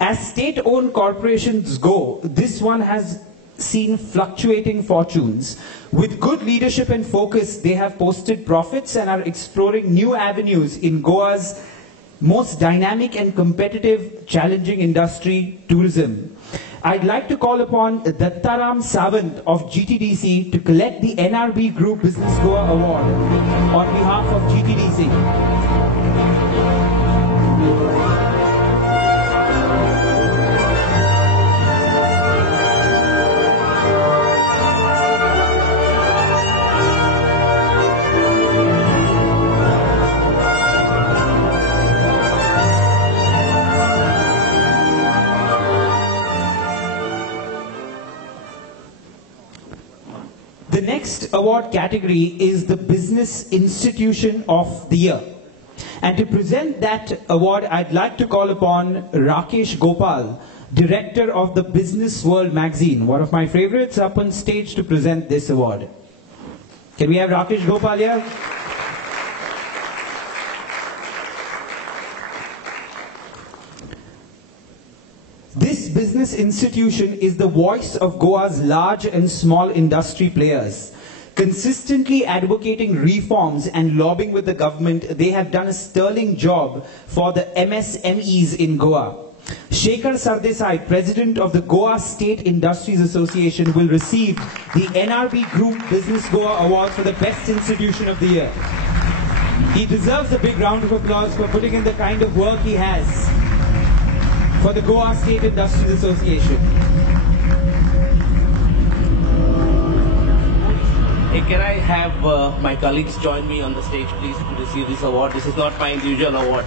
As state-owned corporations go, this one has seen fluctuating fortunes. With good leadership and focus, they have posted profits and are exploring new avenues in Goa's most dynamic and competitive, challenging industry, tourism. I'd like to call upon Dattaram Sawant of GTDC to collect the NRB Group Business Goa Award on behalf of GTDC. The next award category is the Business Institution of the Year. And to present that award, I'd like to call upon Rakesh Gopal, director of the Business World magazine, one of my favorites, up on stage to present this award. Can we have Rakesh Gopal here? This business institution is the voice of Goa's large and small industry players. Consistently advocating reforms and lobbying with the government, they have done a sterling job for the MSMEs in Goa. Shekhar Sardesai, president of the Goa State Industries Association, will receive the NRB Group Business Goa Award for the Best Institution of the Year. He deserves a big round of applause for putting in the kind of work he has for the Goa State Industries Association. Hey, can I have my colleagues join me on the stage, please, to receive this award? This is not my individual award.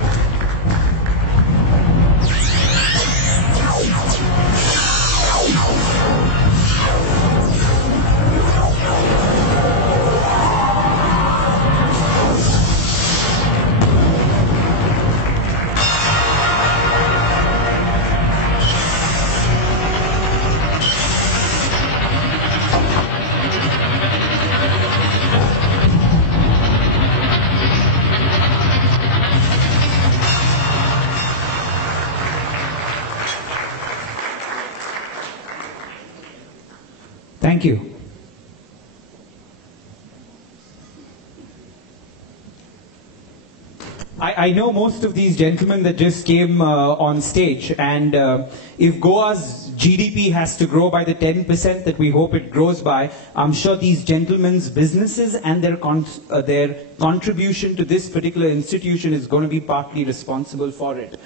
Thank you. I know most of these gentlemen that just came on stage, and if Goa's GDP has to grow by the 10% that we hope it grows by, I'm sure these gentlemen's businesses and their contribution to this particular institution is going to be partly responsible for it.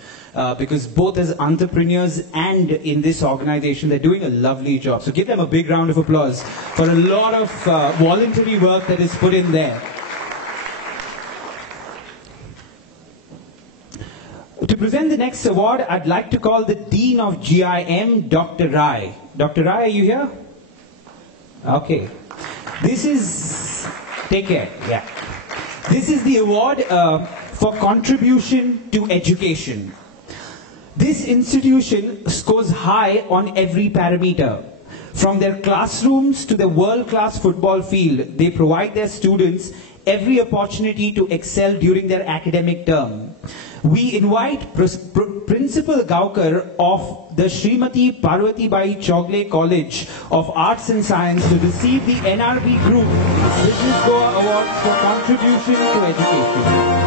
Because both as entrepreneurs and in this organization, they're doing a lovely job. So give them a big round of applause for a lot of voluntary work that is put in there. To present the next award, I'd like to call the Dean of GIM, Dr. Rai. Dr. Rai, are you here? Okay. This is, take care, yeah. This is the award for contribution to education. This institution scores high on every parameter. From their classrooms to the world-class football field, they provide their students every opportunity to excel during their academic term. We invite Principal Gaukar of the Srimati Parvatibai Chogle College of Arts and Science to receive the NRB Group Business Goa Award for contribution to education.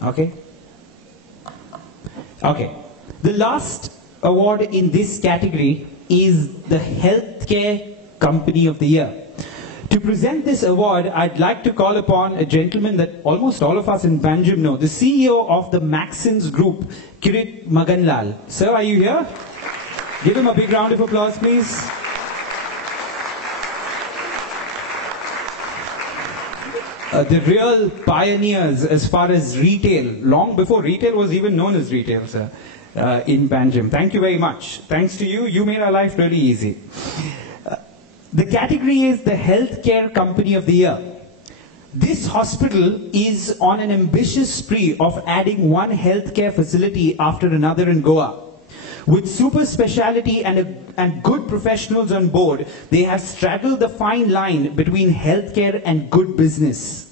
Okay. Okay. The last award in this category is the Healthcare Company of the Year. To present this award, I'd like to call upon a gentleman that almost all of us in Panjim know, the CEO of the Maxens Group, Kirit Maganlal. Sir, are you here? Give him a big round of applause, please. The real pioneers as far as retail, long before retail was even known as retail, sir, in Panjim. Thank you very much. Thanks to you, you made our life really easy. The category is the Healthcare Company of the Year. This hospital is on an ambitious spree of adding one healthcare facility after another in Goa. With super speciality and good professionals on board, they have straddled the fine line between healthcare and good business.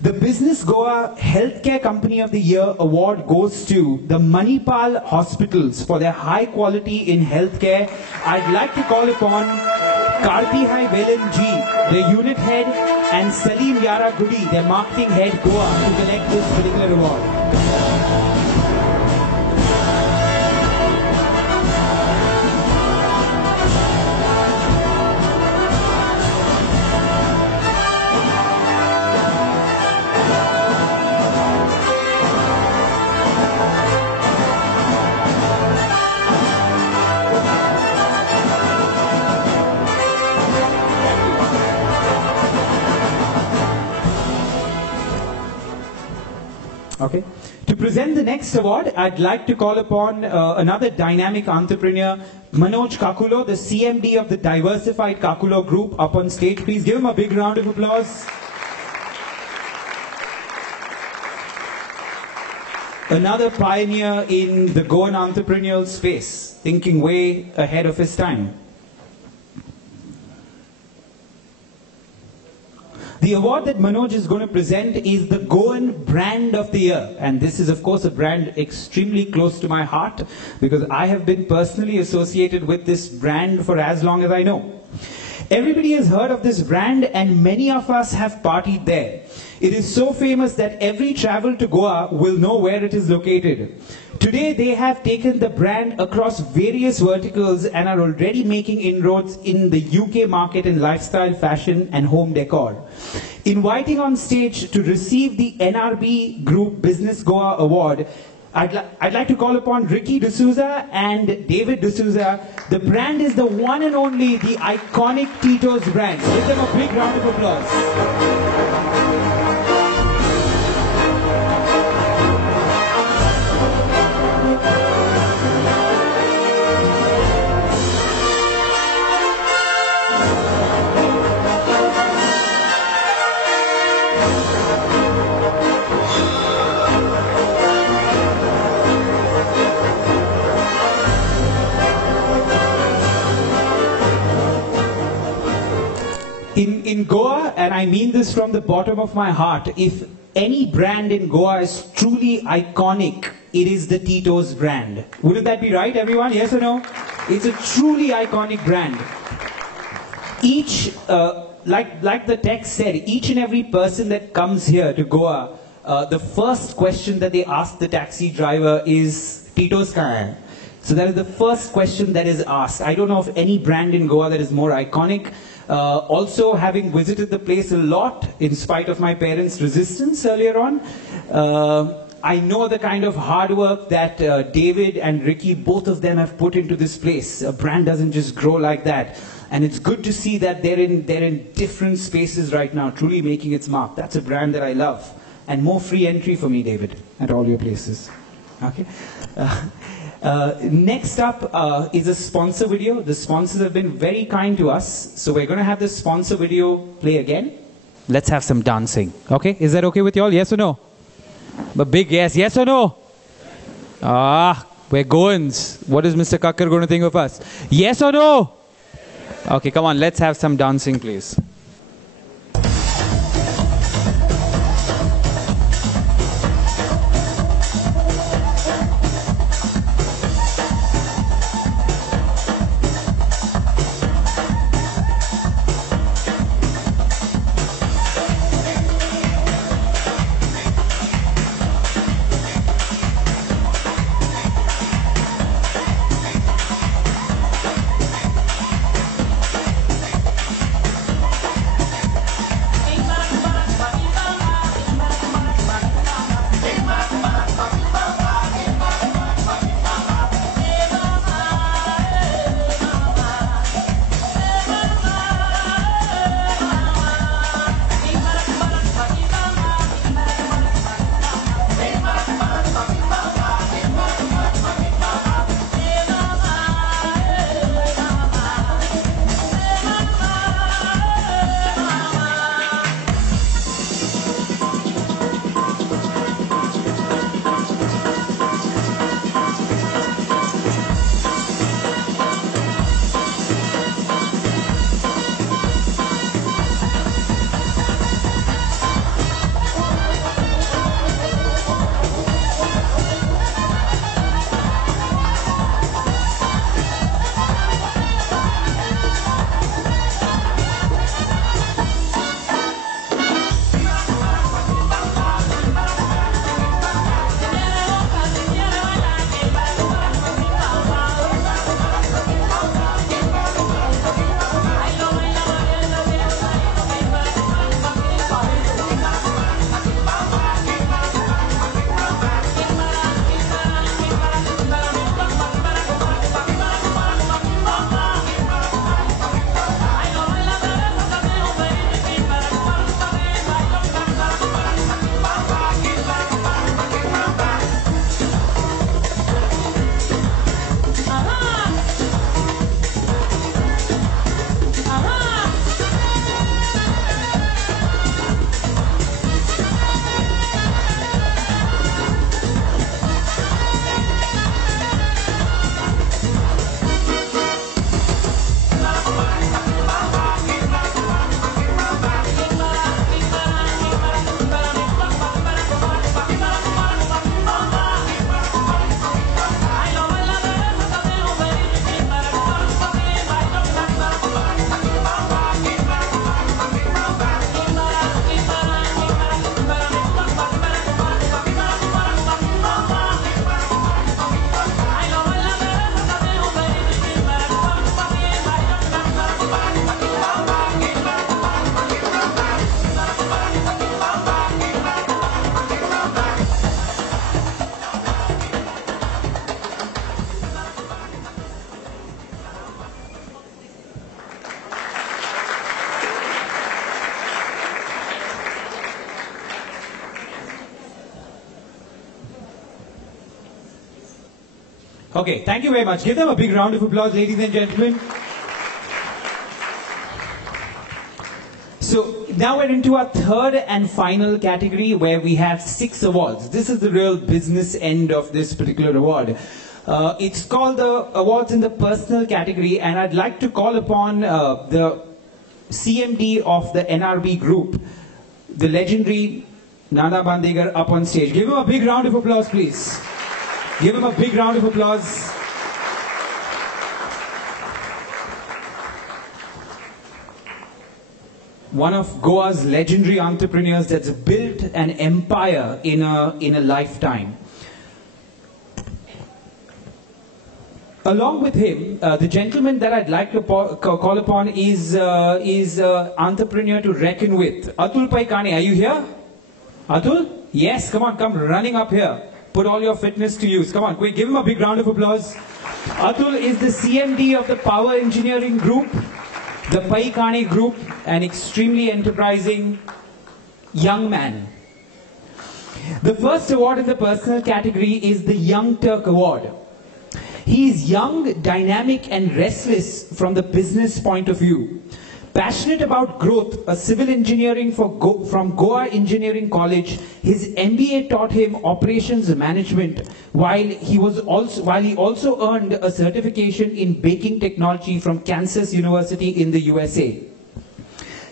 The Business Goa Healthcare Company of the Year award goes to the Manipal Hospitals for their high quality in healthcare. I'd like to call upon Kartihai Velan G, the unit head, and Salim Yara Gudi, their marketing head, Goa, to collect this particular award. Okay. To present the next award, I'd like to call upon another dynamic entrepreneur, Manoj Kakulo, the CMD of the Diversified Kakulo Group, up on stage. Please give him a big round of applause. Another pioneer in the Goan entrepreneurial space, thinking way ahead of his time. The award that Manoj is going to present is the Goan Brand of the Year. And this is, of course, a brand extremely close to my heart because I have been personally associated with this brand for as long as I know. Everybody has heard of this brand and many of us have partied there. It is so famous that every travel to Goa will know where it is located. Today they have taken the brand across various verticals and are already making inroads in the UK market in lifestyle, fashion and home decor. Inviting on stage to receive the NRB Group Business Goa Award, I'd like to call upon Ricky D'Souza and David D'Souza. The brand is the one and only, the iconic Tito's brand. Give them a big round of applause. In Goa, and I mean this from the bottom of my heart, if any brand in Goa is truly iconic, it is the Tito's brand. Wouldn't that be right, everyone? Yes or no? It's a truly iconic brand. Each, like the text said, each and every person that comes here to Goa, the first question that they ask the taxi driver is, Tito's kahan hai? So that is the first question that is asked. I don't know of any brand in Goa that is more iconic. Also, having visited the place a lot, in spite of my parents' resistance earlier on, I know the kind of hard work that David and Ricky, both of them have put into this place. A brand doesn't just grow like that. And it's good to see that they're in different spaces right now, truly making its mark. That's a brand that I love. And more free entry for me, David, at all your places. Okay. Next up is a sponsor video. The sponsors have been very kind to us. So we're going to have the sponsor video play again. Let's have some dancing. Okay, is that okay with you all? Yes or no? A big yes. Yes or no? Ah, we're going. What is Mr. Kakkar going to think of us? Yes or no? Okay, come on. Let's have some dancing, please. Okay, thank you very much. Give them a big round of applause, ladies and gentlemen. So now we're into our third and final category where we have 6 awards. This is the real business end of this particular award. It's called the awards in the personal category, and I'd like to call upon the CMD of the NRB group, the legendary Nana Bandegar, up on stage. Give him a big round of applause, please. Give him a big round of applause. One of Goa's legendary entrepreneurs that's built an empire in a lifetime. Along with him, the gentleman that I'd like to call upon is entrepreneur to reckon with. Atul Paikani, are you here? Atul? Yes, come on, come running up here. Put all your fitness to use. Come on, quick, give him a big round of applause. Atul is the CMD of the Power Engineering Group, the Paikani Group, an extremely enterprising young man. The first award in the personal category is the Young Turk Award. He is young, dynamic and restless from the business point of view. Passionate about growth, a civil engineering from Goa Engineering College, his MBA taught him operations management while he also earned a certification in baking technology from Kansas University in the USA.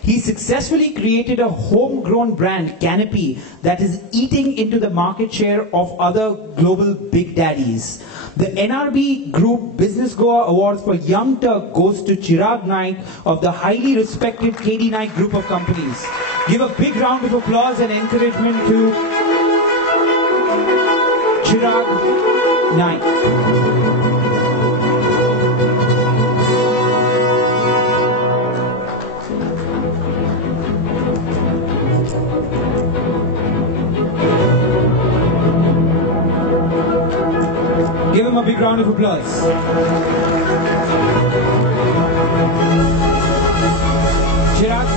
He successfully created a homegrown brand, Canopy, that is eating into the market share of other global big daddies. The NRB Group Business Goa Awards for Young Turk goes to Chirag Naik of the highly respected KD Naik Group of companies. Give a big round of applause and encouragement to Chirag Naik. Give him a big round of applause. Chirag,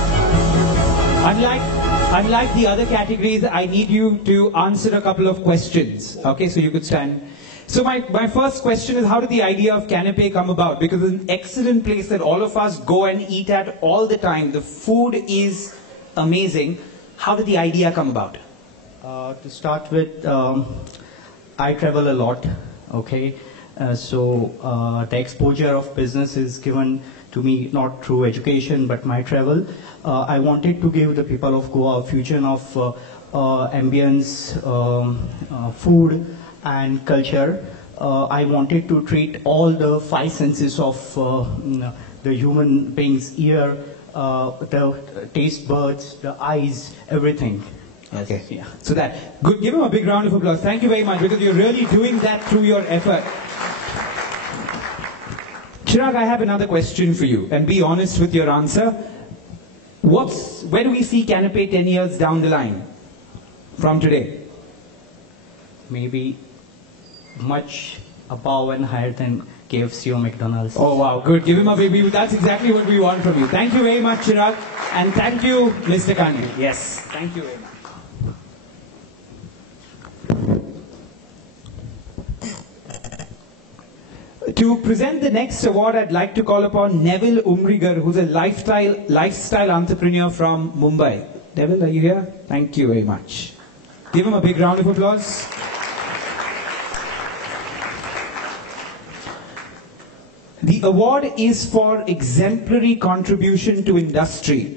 unlike the other categories, I need you to answer a couple of questions. Okay, so you could stand. So my first question is, how did the idea of Canopy come about? Because it's an excellent place that all of us go and eat at all the time. The food is amazing. How did the idea come about? To start with, I travel a lot. Okay, so the exposure of business is given to me not through education but my travel. I wanted to give the people of Goa a fusion of ambience, food and culture. I wanted to treat all the five senses of the human beings, ear, the taste buds, the eyes, everything. Yes. Okay, yeah. So that, good, give him a big round of applause. Thank you very much, because you're really doing that through your effort. Chirag, I have another question for you, and be honest with your answer. Where do we see Canopy 10 years down the line from today? Maybe much above and higher than KFC or McDonald's. Oh wow, good. Give him a baby. That's exactly what we want from you. Thank you very much, Chirag. And thank you, Mr. Kandi. Yes, thank you very much. To present the next award, I'd like to call upon Neville Umrigar, who's a lifestyle entrepreneur from Mumbai. Neville, are you here? Thank you very much. Give him a big round of applause. The award is for exemplary contribution to industry.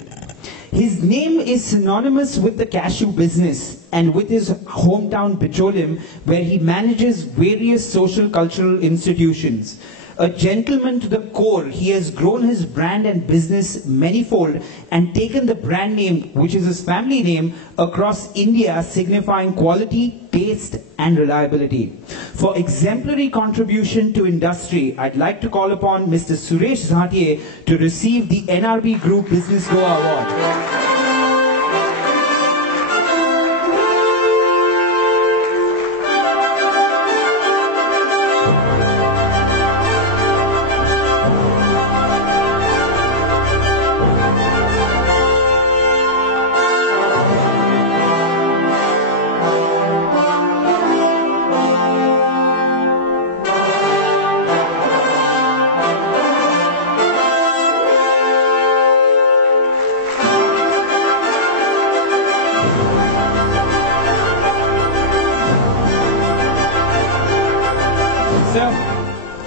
His name is synonymous with the cashew business and with his hometown Bicholim, where he manages various social cultural institutions. A gentleman to the core, he has grown his brand and business manifold and taken the brand name, which is his family name, across India, signifying quality, taste and reliability. For exemplary contribution to industry, I'd like to call upon Mr. Suresh Zhatiye to receive the NRB Group Business Goa Award.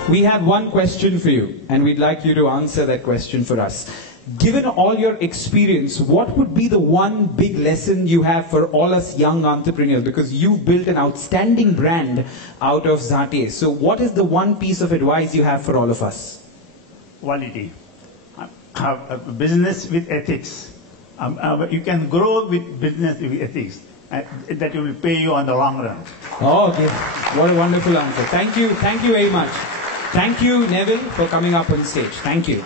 We have one question for you, and we'd like you to answer that question for us. Given all your experience, what would be the one big lesson you have for all us young entrepreneurs? Because you've built an outstanding brand out of Zhatiye. So what is the one piece of advice you have for all of us? Quality. A business with ethics. You can grow with business with ethics. That will pay you on the long run. Oh, okay. What a wonderful answer. Thank you very much. Thank you, Neville, for coming up on stage. Thank you.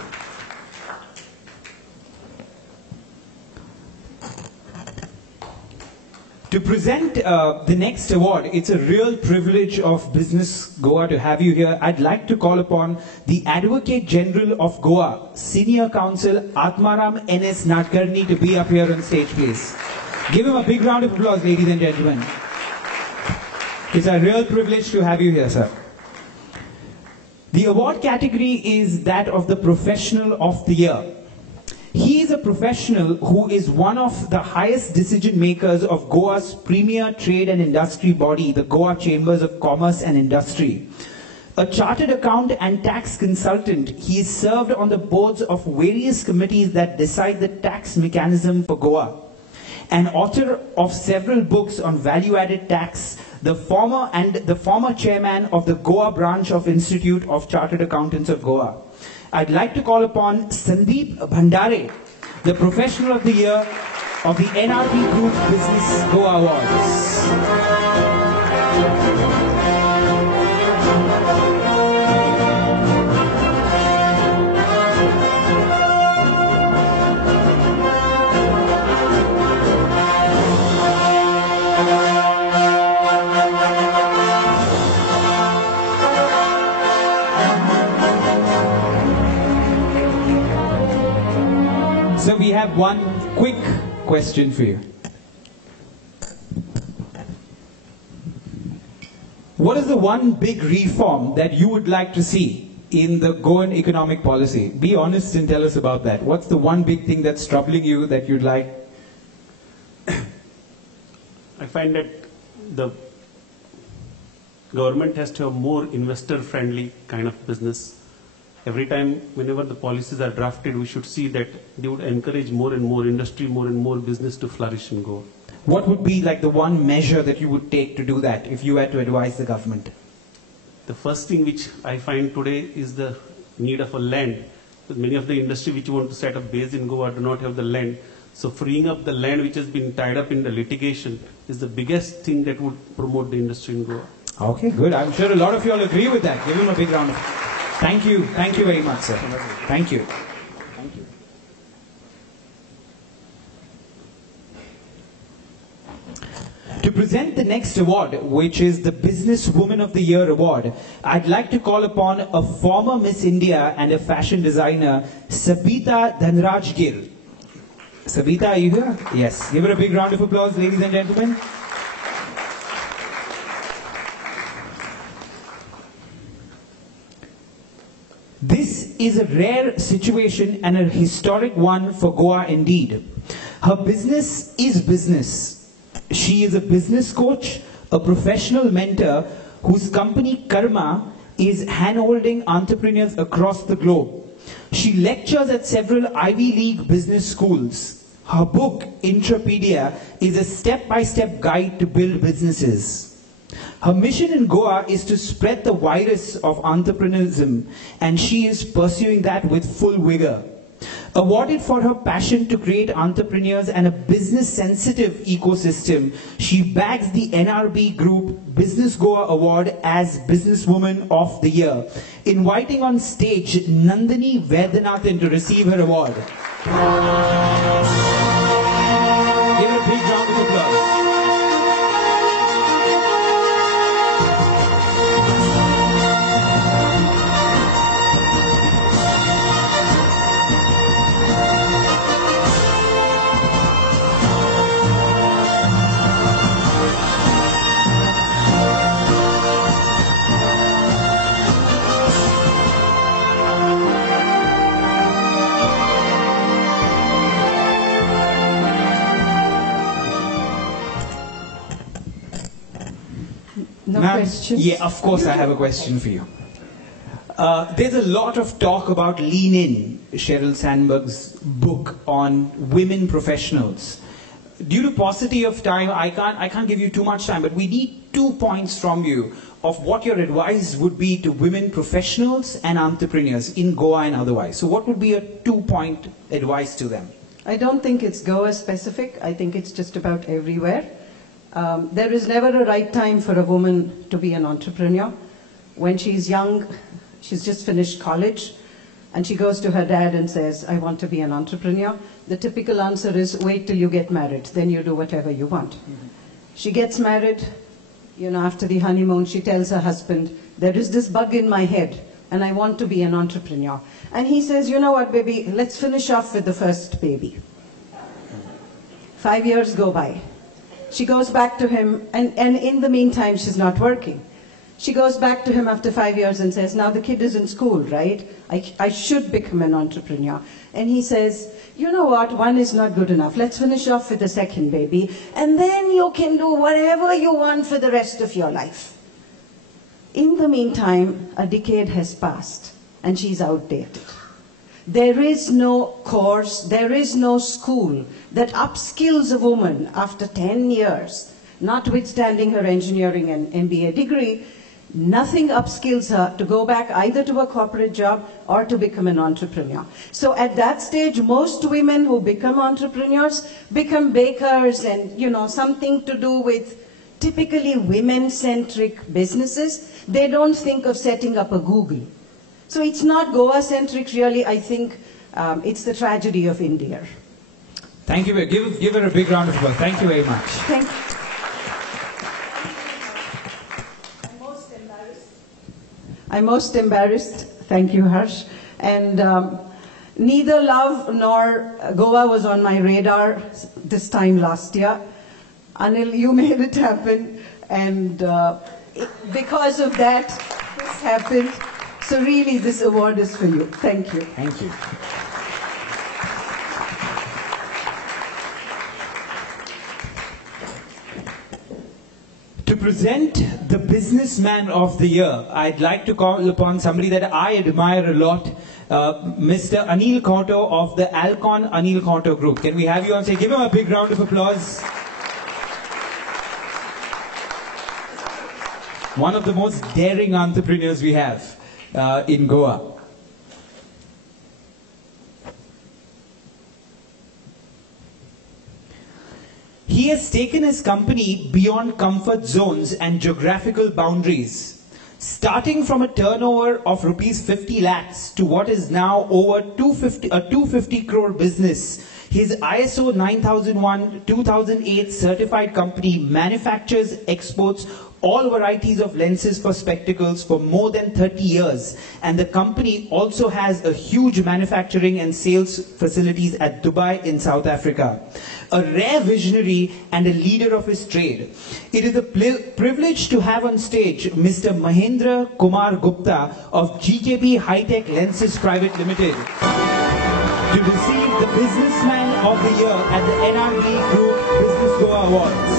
To present the next award, it's a real privilege of Business Goa to have you here. I'd like to call upon the Advocate General of Goa, Senior Counsel Atmaram N.S. Nadkarni, to be up here on stage, please. Give him a big round of applause, ladies and gentlemen. It's a real privilege to have you here, sir. The award category is that of the Professional of the Year. He is a professional who is one of the highest decision makers of Goa's premier trade and industry body, the Goa Chambers of Commerce and Industry. A chartered accountant and tax consultant, he is served on the boards of various committees that decide the tax mechanism for Goa. An author of several books on value-added tax, the former chairman of the Goa branch of Institute of Chartered Accountants of Goa. I'd like to call upon Sandeep Bhandare, the Professional of the Year of the NRB Group Business Goa Awards. So we have one quick question for you. What is the one big reform that you would like to see in the Goan economic policy? Be honest and tell us about that. What's the one big thing that's troubling you that you'd like? I find that the government has to have more investor-friendly kind of business. Every time, whenever the policies are drafted, we should see that they would encourage more and more industry, more and more business to flourish and go. What would be like the one measure that you would take to do that if you had to advise the government? The first thing which I find today is the need of a land. Because many of the industry which want to set up base in Goa do not have the land. So freeing up the land which has been tied up in the litigation is the biggest thing that would promote the industry in Goa. Okay, good. I'm sure a lot of you all agree with that. Give him a big round of applause. Thank you very much, sir. Thank you. Thank you. To present the next award, which is the Businesswoman of the Year award, I'd like to call upon a former Miss India and a fashion designer, Sabita Dhanraj Gill. Sabita, are you here? Yes. Give her a big round of applause, ladies and gentlemen. This is a rare situation and a historic one for Goa indeed. Her business is business. She is a business coach, a professional mentor whose company Karma is hand-holding entrepreneurs across the globe. She lectures at several Ivy League business schools. Her book, Intrapedia, is a step-by-step guide to build businesses. Her mission in Goa is to spread the virus of entrepreneurism, and she is pursuing that with full vigor. Awarded for her passion to create entrepreneurs and a business-sensitive ecosystem, she bags the NRB Group Business Goa Award as Businesswoman of the Year. Inviting on stage Nandini Vedyanathan to receive her award. Give her a big round of applause. No questions? Yeah, of course I have a question for you. There's a lot of talk about Lean In, Sheryl Sandberg's book on women professionals. Due to paucity of time, I can't give you too much time, but we need 2 points from you of what your advice would be to women professionals and entrepreneurs in Goa and otherwise. So what would be a 2-point advice to them? I don't think it's Goa specific. I think it's just about everywhere. There is never a right time for a woman to be an entrepreneur. When she's young, She's just finished college. And she goes to her dad and says, I want to be an entrepreneur. The typical answer is, wait till you get married. Then you do whatever you want. She gets married. After the honeymoon, she tells her husband, there is this bug in my head, and I want to be an entrepreneur. And he says, you know what, baby, let's finish off with the first baby. 5 years go by. She goes back to him, and in the meantime, she's not working. She goes back to him after 5 years and says, now the kid is in school, right? I should become an entrepreneur. And he says, you know what, one is not good enough. Let's finish off with the second baby, and then you can do whatever you want for the rest of your life. In the meantime, a decade has passed, and she's outdated. There is no course, there is no school that upskills a woman after 10 years, notwithstanding her engineering and MBA degree. Nothing upskills her to go back either to a corporate job or to become an entrepreneur. So at that stage, most women who become entrepreneurs become bakers and, something to do with typically women-centric businesses. They don't think of setting up a Google. So it's not Goa-centric, really. I think it's the tragedy of India. Thank you. Give her a big round of applause. Thank you very much. Thank you. I'm most embarrassed. Thank you, Harsh. And neither love nor Goa was on my radar this time last year. Anil, you made it happen. And because of that, this happened. So really, this award is for you. Thank you. Thank you. To present the Businessman of the Year, I'd like to call upon somebody that I admire a lot, Mr. Anil Kauto of the Alcon Anil Kauto Group. Can we have you on stage? Give him a big round of applause. One of the most daring entrepreneurs we have in Goa. He has taken his company beyond comfort zones and geographical boundaries, starting from a turnover of rupees 50 lakhs to what is now over 250 crore business. His ISO 9001-2008 certified company manufactures, exports all varieties of lenses for spectacles for more than 30 years. And the company also has a huge manufacturing and sales facilities at Dubai in South Africa. A rare visionary and a leader of his trade. It is a privilege to have on stage Mr. Mahendra Kumar Gupta of GJB High-Tech Lenses Private Limited to receive the Businessman of the Year at the NRB Group Business Goa Awards.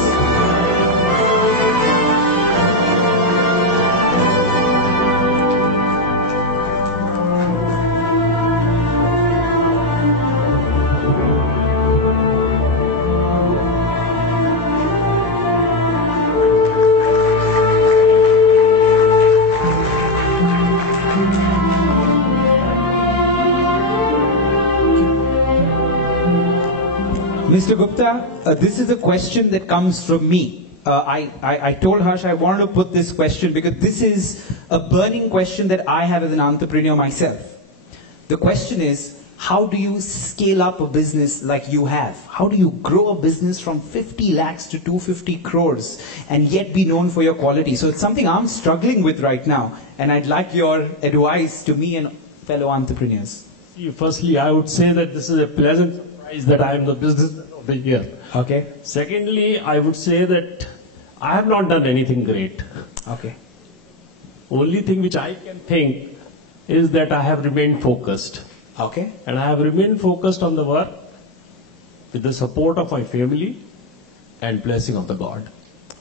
Mr. Gupta, this is a question that comes from me. I told Harsh I wanted to put this question because this is a burning question that I have as an entrepreneur myself. The question is, how do you scale up a business like you have? How do you grow a business from 50 lakhs to 250 crores and yet be known for your quality? So it's something I'm struggling with right now, and I'd like your advice to me and fellow entrepreneurs. Firstly, I would say that this is a pleasant surprise that I am the Businessman of the Year. Okay. Secondly, I would say that I have not done anything great. Okay. Only thing which I can think is that I have remained focused. Okay. And I have remained focused on the work with the support of my family and blessing of the God.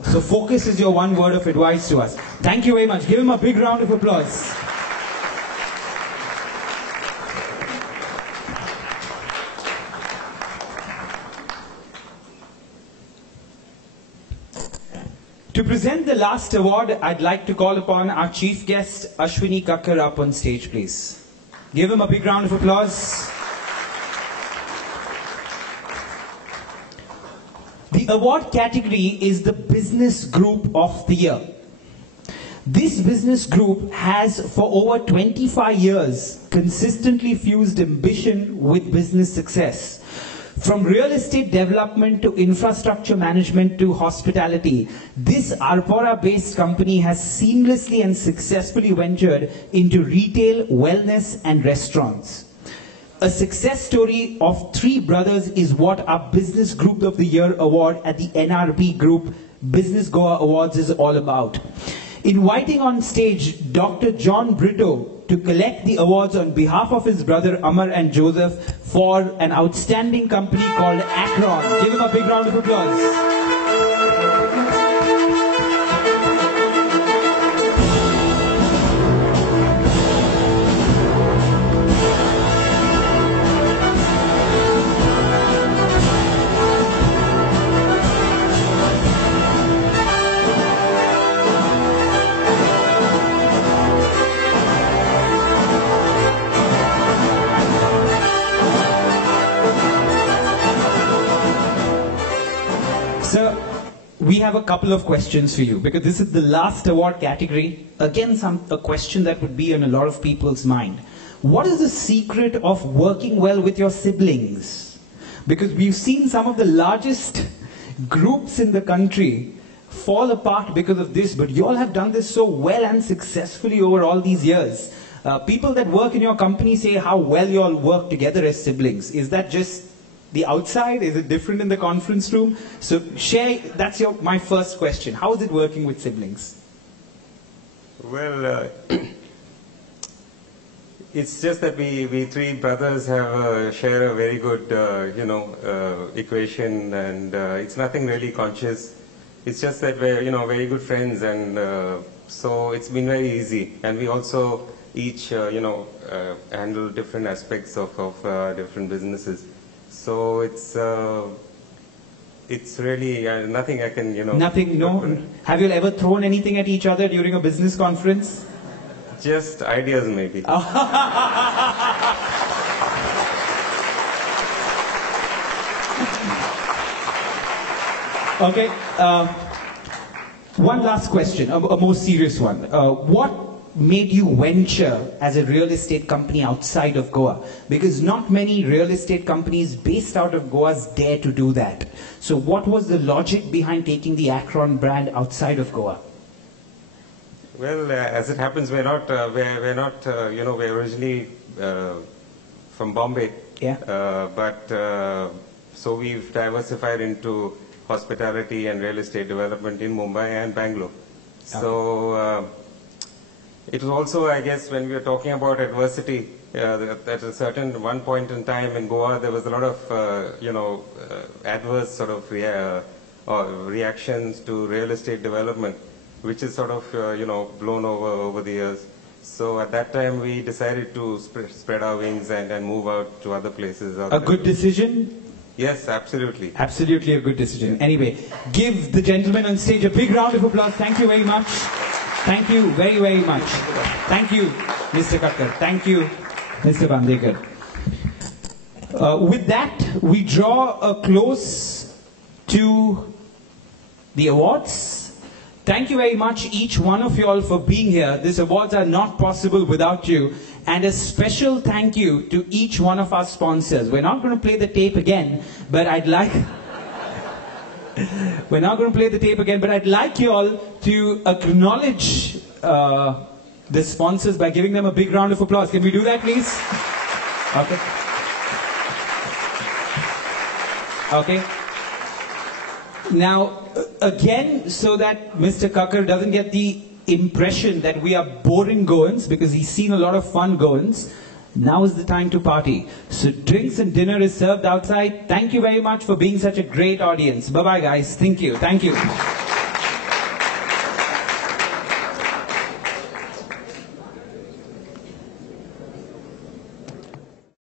So focus is your one word of advice to us. Thank you very much. Give him a big round of applause. To present the last award, I'd like to call upon our chief guest, Ashwini Kakkar, up on stage, please. Give him a big round of applause. The award category is the Business Group of the Year. This business group has, for over 25 years, consistently fused ambition with business success. From real estate development to infrastructure management to hospitality, this Arpora-based company has seamlessly and successfully ventured into retail, wellness, and restaurants. A success story of three brothers is what our Business Group of the Year award at the NRB Group Business Goa Awards is all about. Inviting on stage Dr. John Brito to collect the awards on behalf of his brother Amar and Joseph for an outstanding company called Akron. Give him a big round of applause. We have a couple of questions for you because this is the last award category. Again, a question that would be on a lot of people's mind. What is the secret of working well with your siblings? Because we've seen some of the largest groups in the country fall apart because of this, but you all have done this so well and successfully over all these years. People that work in your company say how well you all work together as siblings. Is that just the outside? Is it different in the conference room? So share, that's my first question. How is it working with siblings? Well, it's just that we three brothers share a very good, equation, and it's nothing really conscious. It's just that we're, very good friends, and so it's been very easy. And we also each, handle different aspects of different businesses. So it's really nothing I can, Nothing, no? Have you ever thrown anything at each other during a business conference? Just ideas, maybe. Okay. One last question, a more serious one. What made you venture as a real estate company outside of Goa? Because not many real estate companies based out of Goa dare to do that. So what was the logic behind taking the Akron brand outside of Goa? Well, as it happens, we're originally from Bombay. Yeah. So we've diversified into hospitality and real estate development in Mumbai and Bangalore. So it was also, I guess, when we were talking about adversity, at a certain one point in time in Goa, there was a lot of, adverse sort of reactions to real estate development, which is sort of, blown over the years. So at that time, we decided to spread our wings and move out to other places. A good decision? Yes, absolutely. Absolutely a good decision. Anyway, give the gentleman on stage a big round of applause. Thank you very much. Thank you very, very much. Thank you, Mr. Kakkar. Thank you, Mr. Bandekar. With that, we draw a close to the awards. Thank you very much, each one of you all, for being here. These awards are not possible without you. And a special thank you to each one of our sponsors. We're not going to play the tape again, but I'd like... We're not going to play the tape again, but I'd like you all to acknowledge the sponsors by giving them a big round of applause. Can we do that, please? Okay. Now, again, so that Mr. Kakkar doesn't get the impression that we are boring Goans, because he's seen a lot of fun Goans, now is the time to party. So drinks and dinner is served outside. Thank you very much for being such a great audience. Bye-bye, guys. Thank you. Thank you.